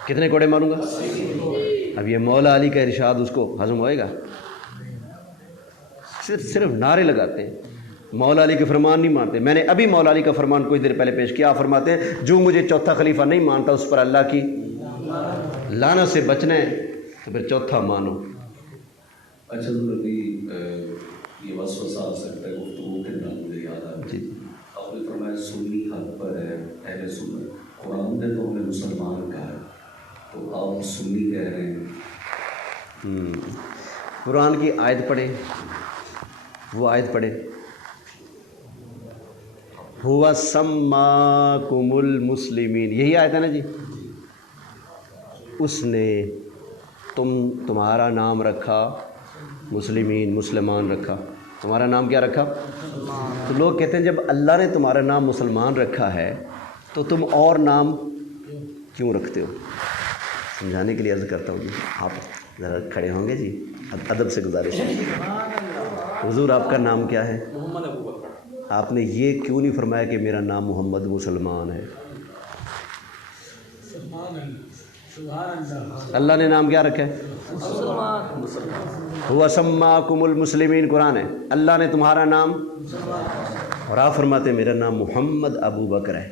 کتنے کوڑے ماروں گا؟ اب یہ مولا علی کا ارشاد اس کو ہضم ہوئے گا؟ صرف نعرے لگاتے ہیں, مولا علی کے فرمان نہیں مانتے. میں نے ابھی مولا علی کا فرمان کچھ دیر پہلے پیش کیا. فرماتے ہیں جو مجھے چوتھا خلیفہ نہیں مانتا اس پر اللہ کی لعنت سے بچنا ہے, تو پھر چوتھا مانو. اچھا حضور ابھی یہ وسوسہ آ سکتا ہے گفتگو کے اندر مجھے یاد آ جی. آپ نے فرمایا سنی حق پر ہے اہل سنت. قرآن نے تو ہمیں مسلمان کہا ہے, تو آپ سنی کہہ رہے ہیں. قرآن کی آیت پڑھیں, وہ آیت پڑھیں ہوا سماکم المسلمین, یہی آیت ہے نا جی. اس نے تمہارا نام رکھا مسلمین, مسلمان رکھا. تمہارا نام کیا رکھا؟ تو لوگ کہتے ہیں جب اللہ نے تمہارا نام مسلمان رکھا ہے تو تم اور نام کیوں رکھتے ہو؟ سمجھانے کے لیے عرض کرتا ہوں جی. آپ ذرا کھڑے ہوں گے جی, ادب سے گزارش ہے. حضور آپ کا نام کیا ہے؟ محمد ابوبکر. آپ نے یہ کیوں نہیں فرمایا کہ میرا نام محمد مسلمان ہے؟ اللہ نے نام کیا رکھا ہے؟ ہوا سماکم المسلمین. قرآن ہے, اللہ نے تمہارا نام, اور آپ فرماتے ہیں میرا نام محمد ابو بکر ہے.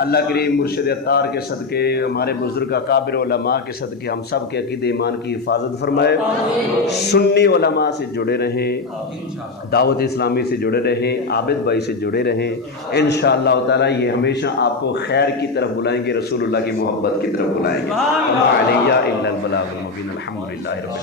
اللہ کریم مرشد اطہار کے صدقے ہمارے بزرگ اکابر علماء کے صدقے ہم سب کے عقیدہ ایمان کی حفاظت فرمائے، سنی علماء سے جڑے رہیں، دعوت اسلامی سے جڑے رہیں، عابد بھائی سے جڑے رہیں، انشاءاللہ تعالیٰ یہ ہمیشہ آپ کو خیر کی طرف بلائیں گے، رسول اللہ کی محبت کی طرف بلائیں گے۔ وما علیہ الا البلاغ المبین۔ الحمدللہ رب العالمین۔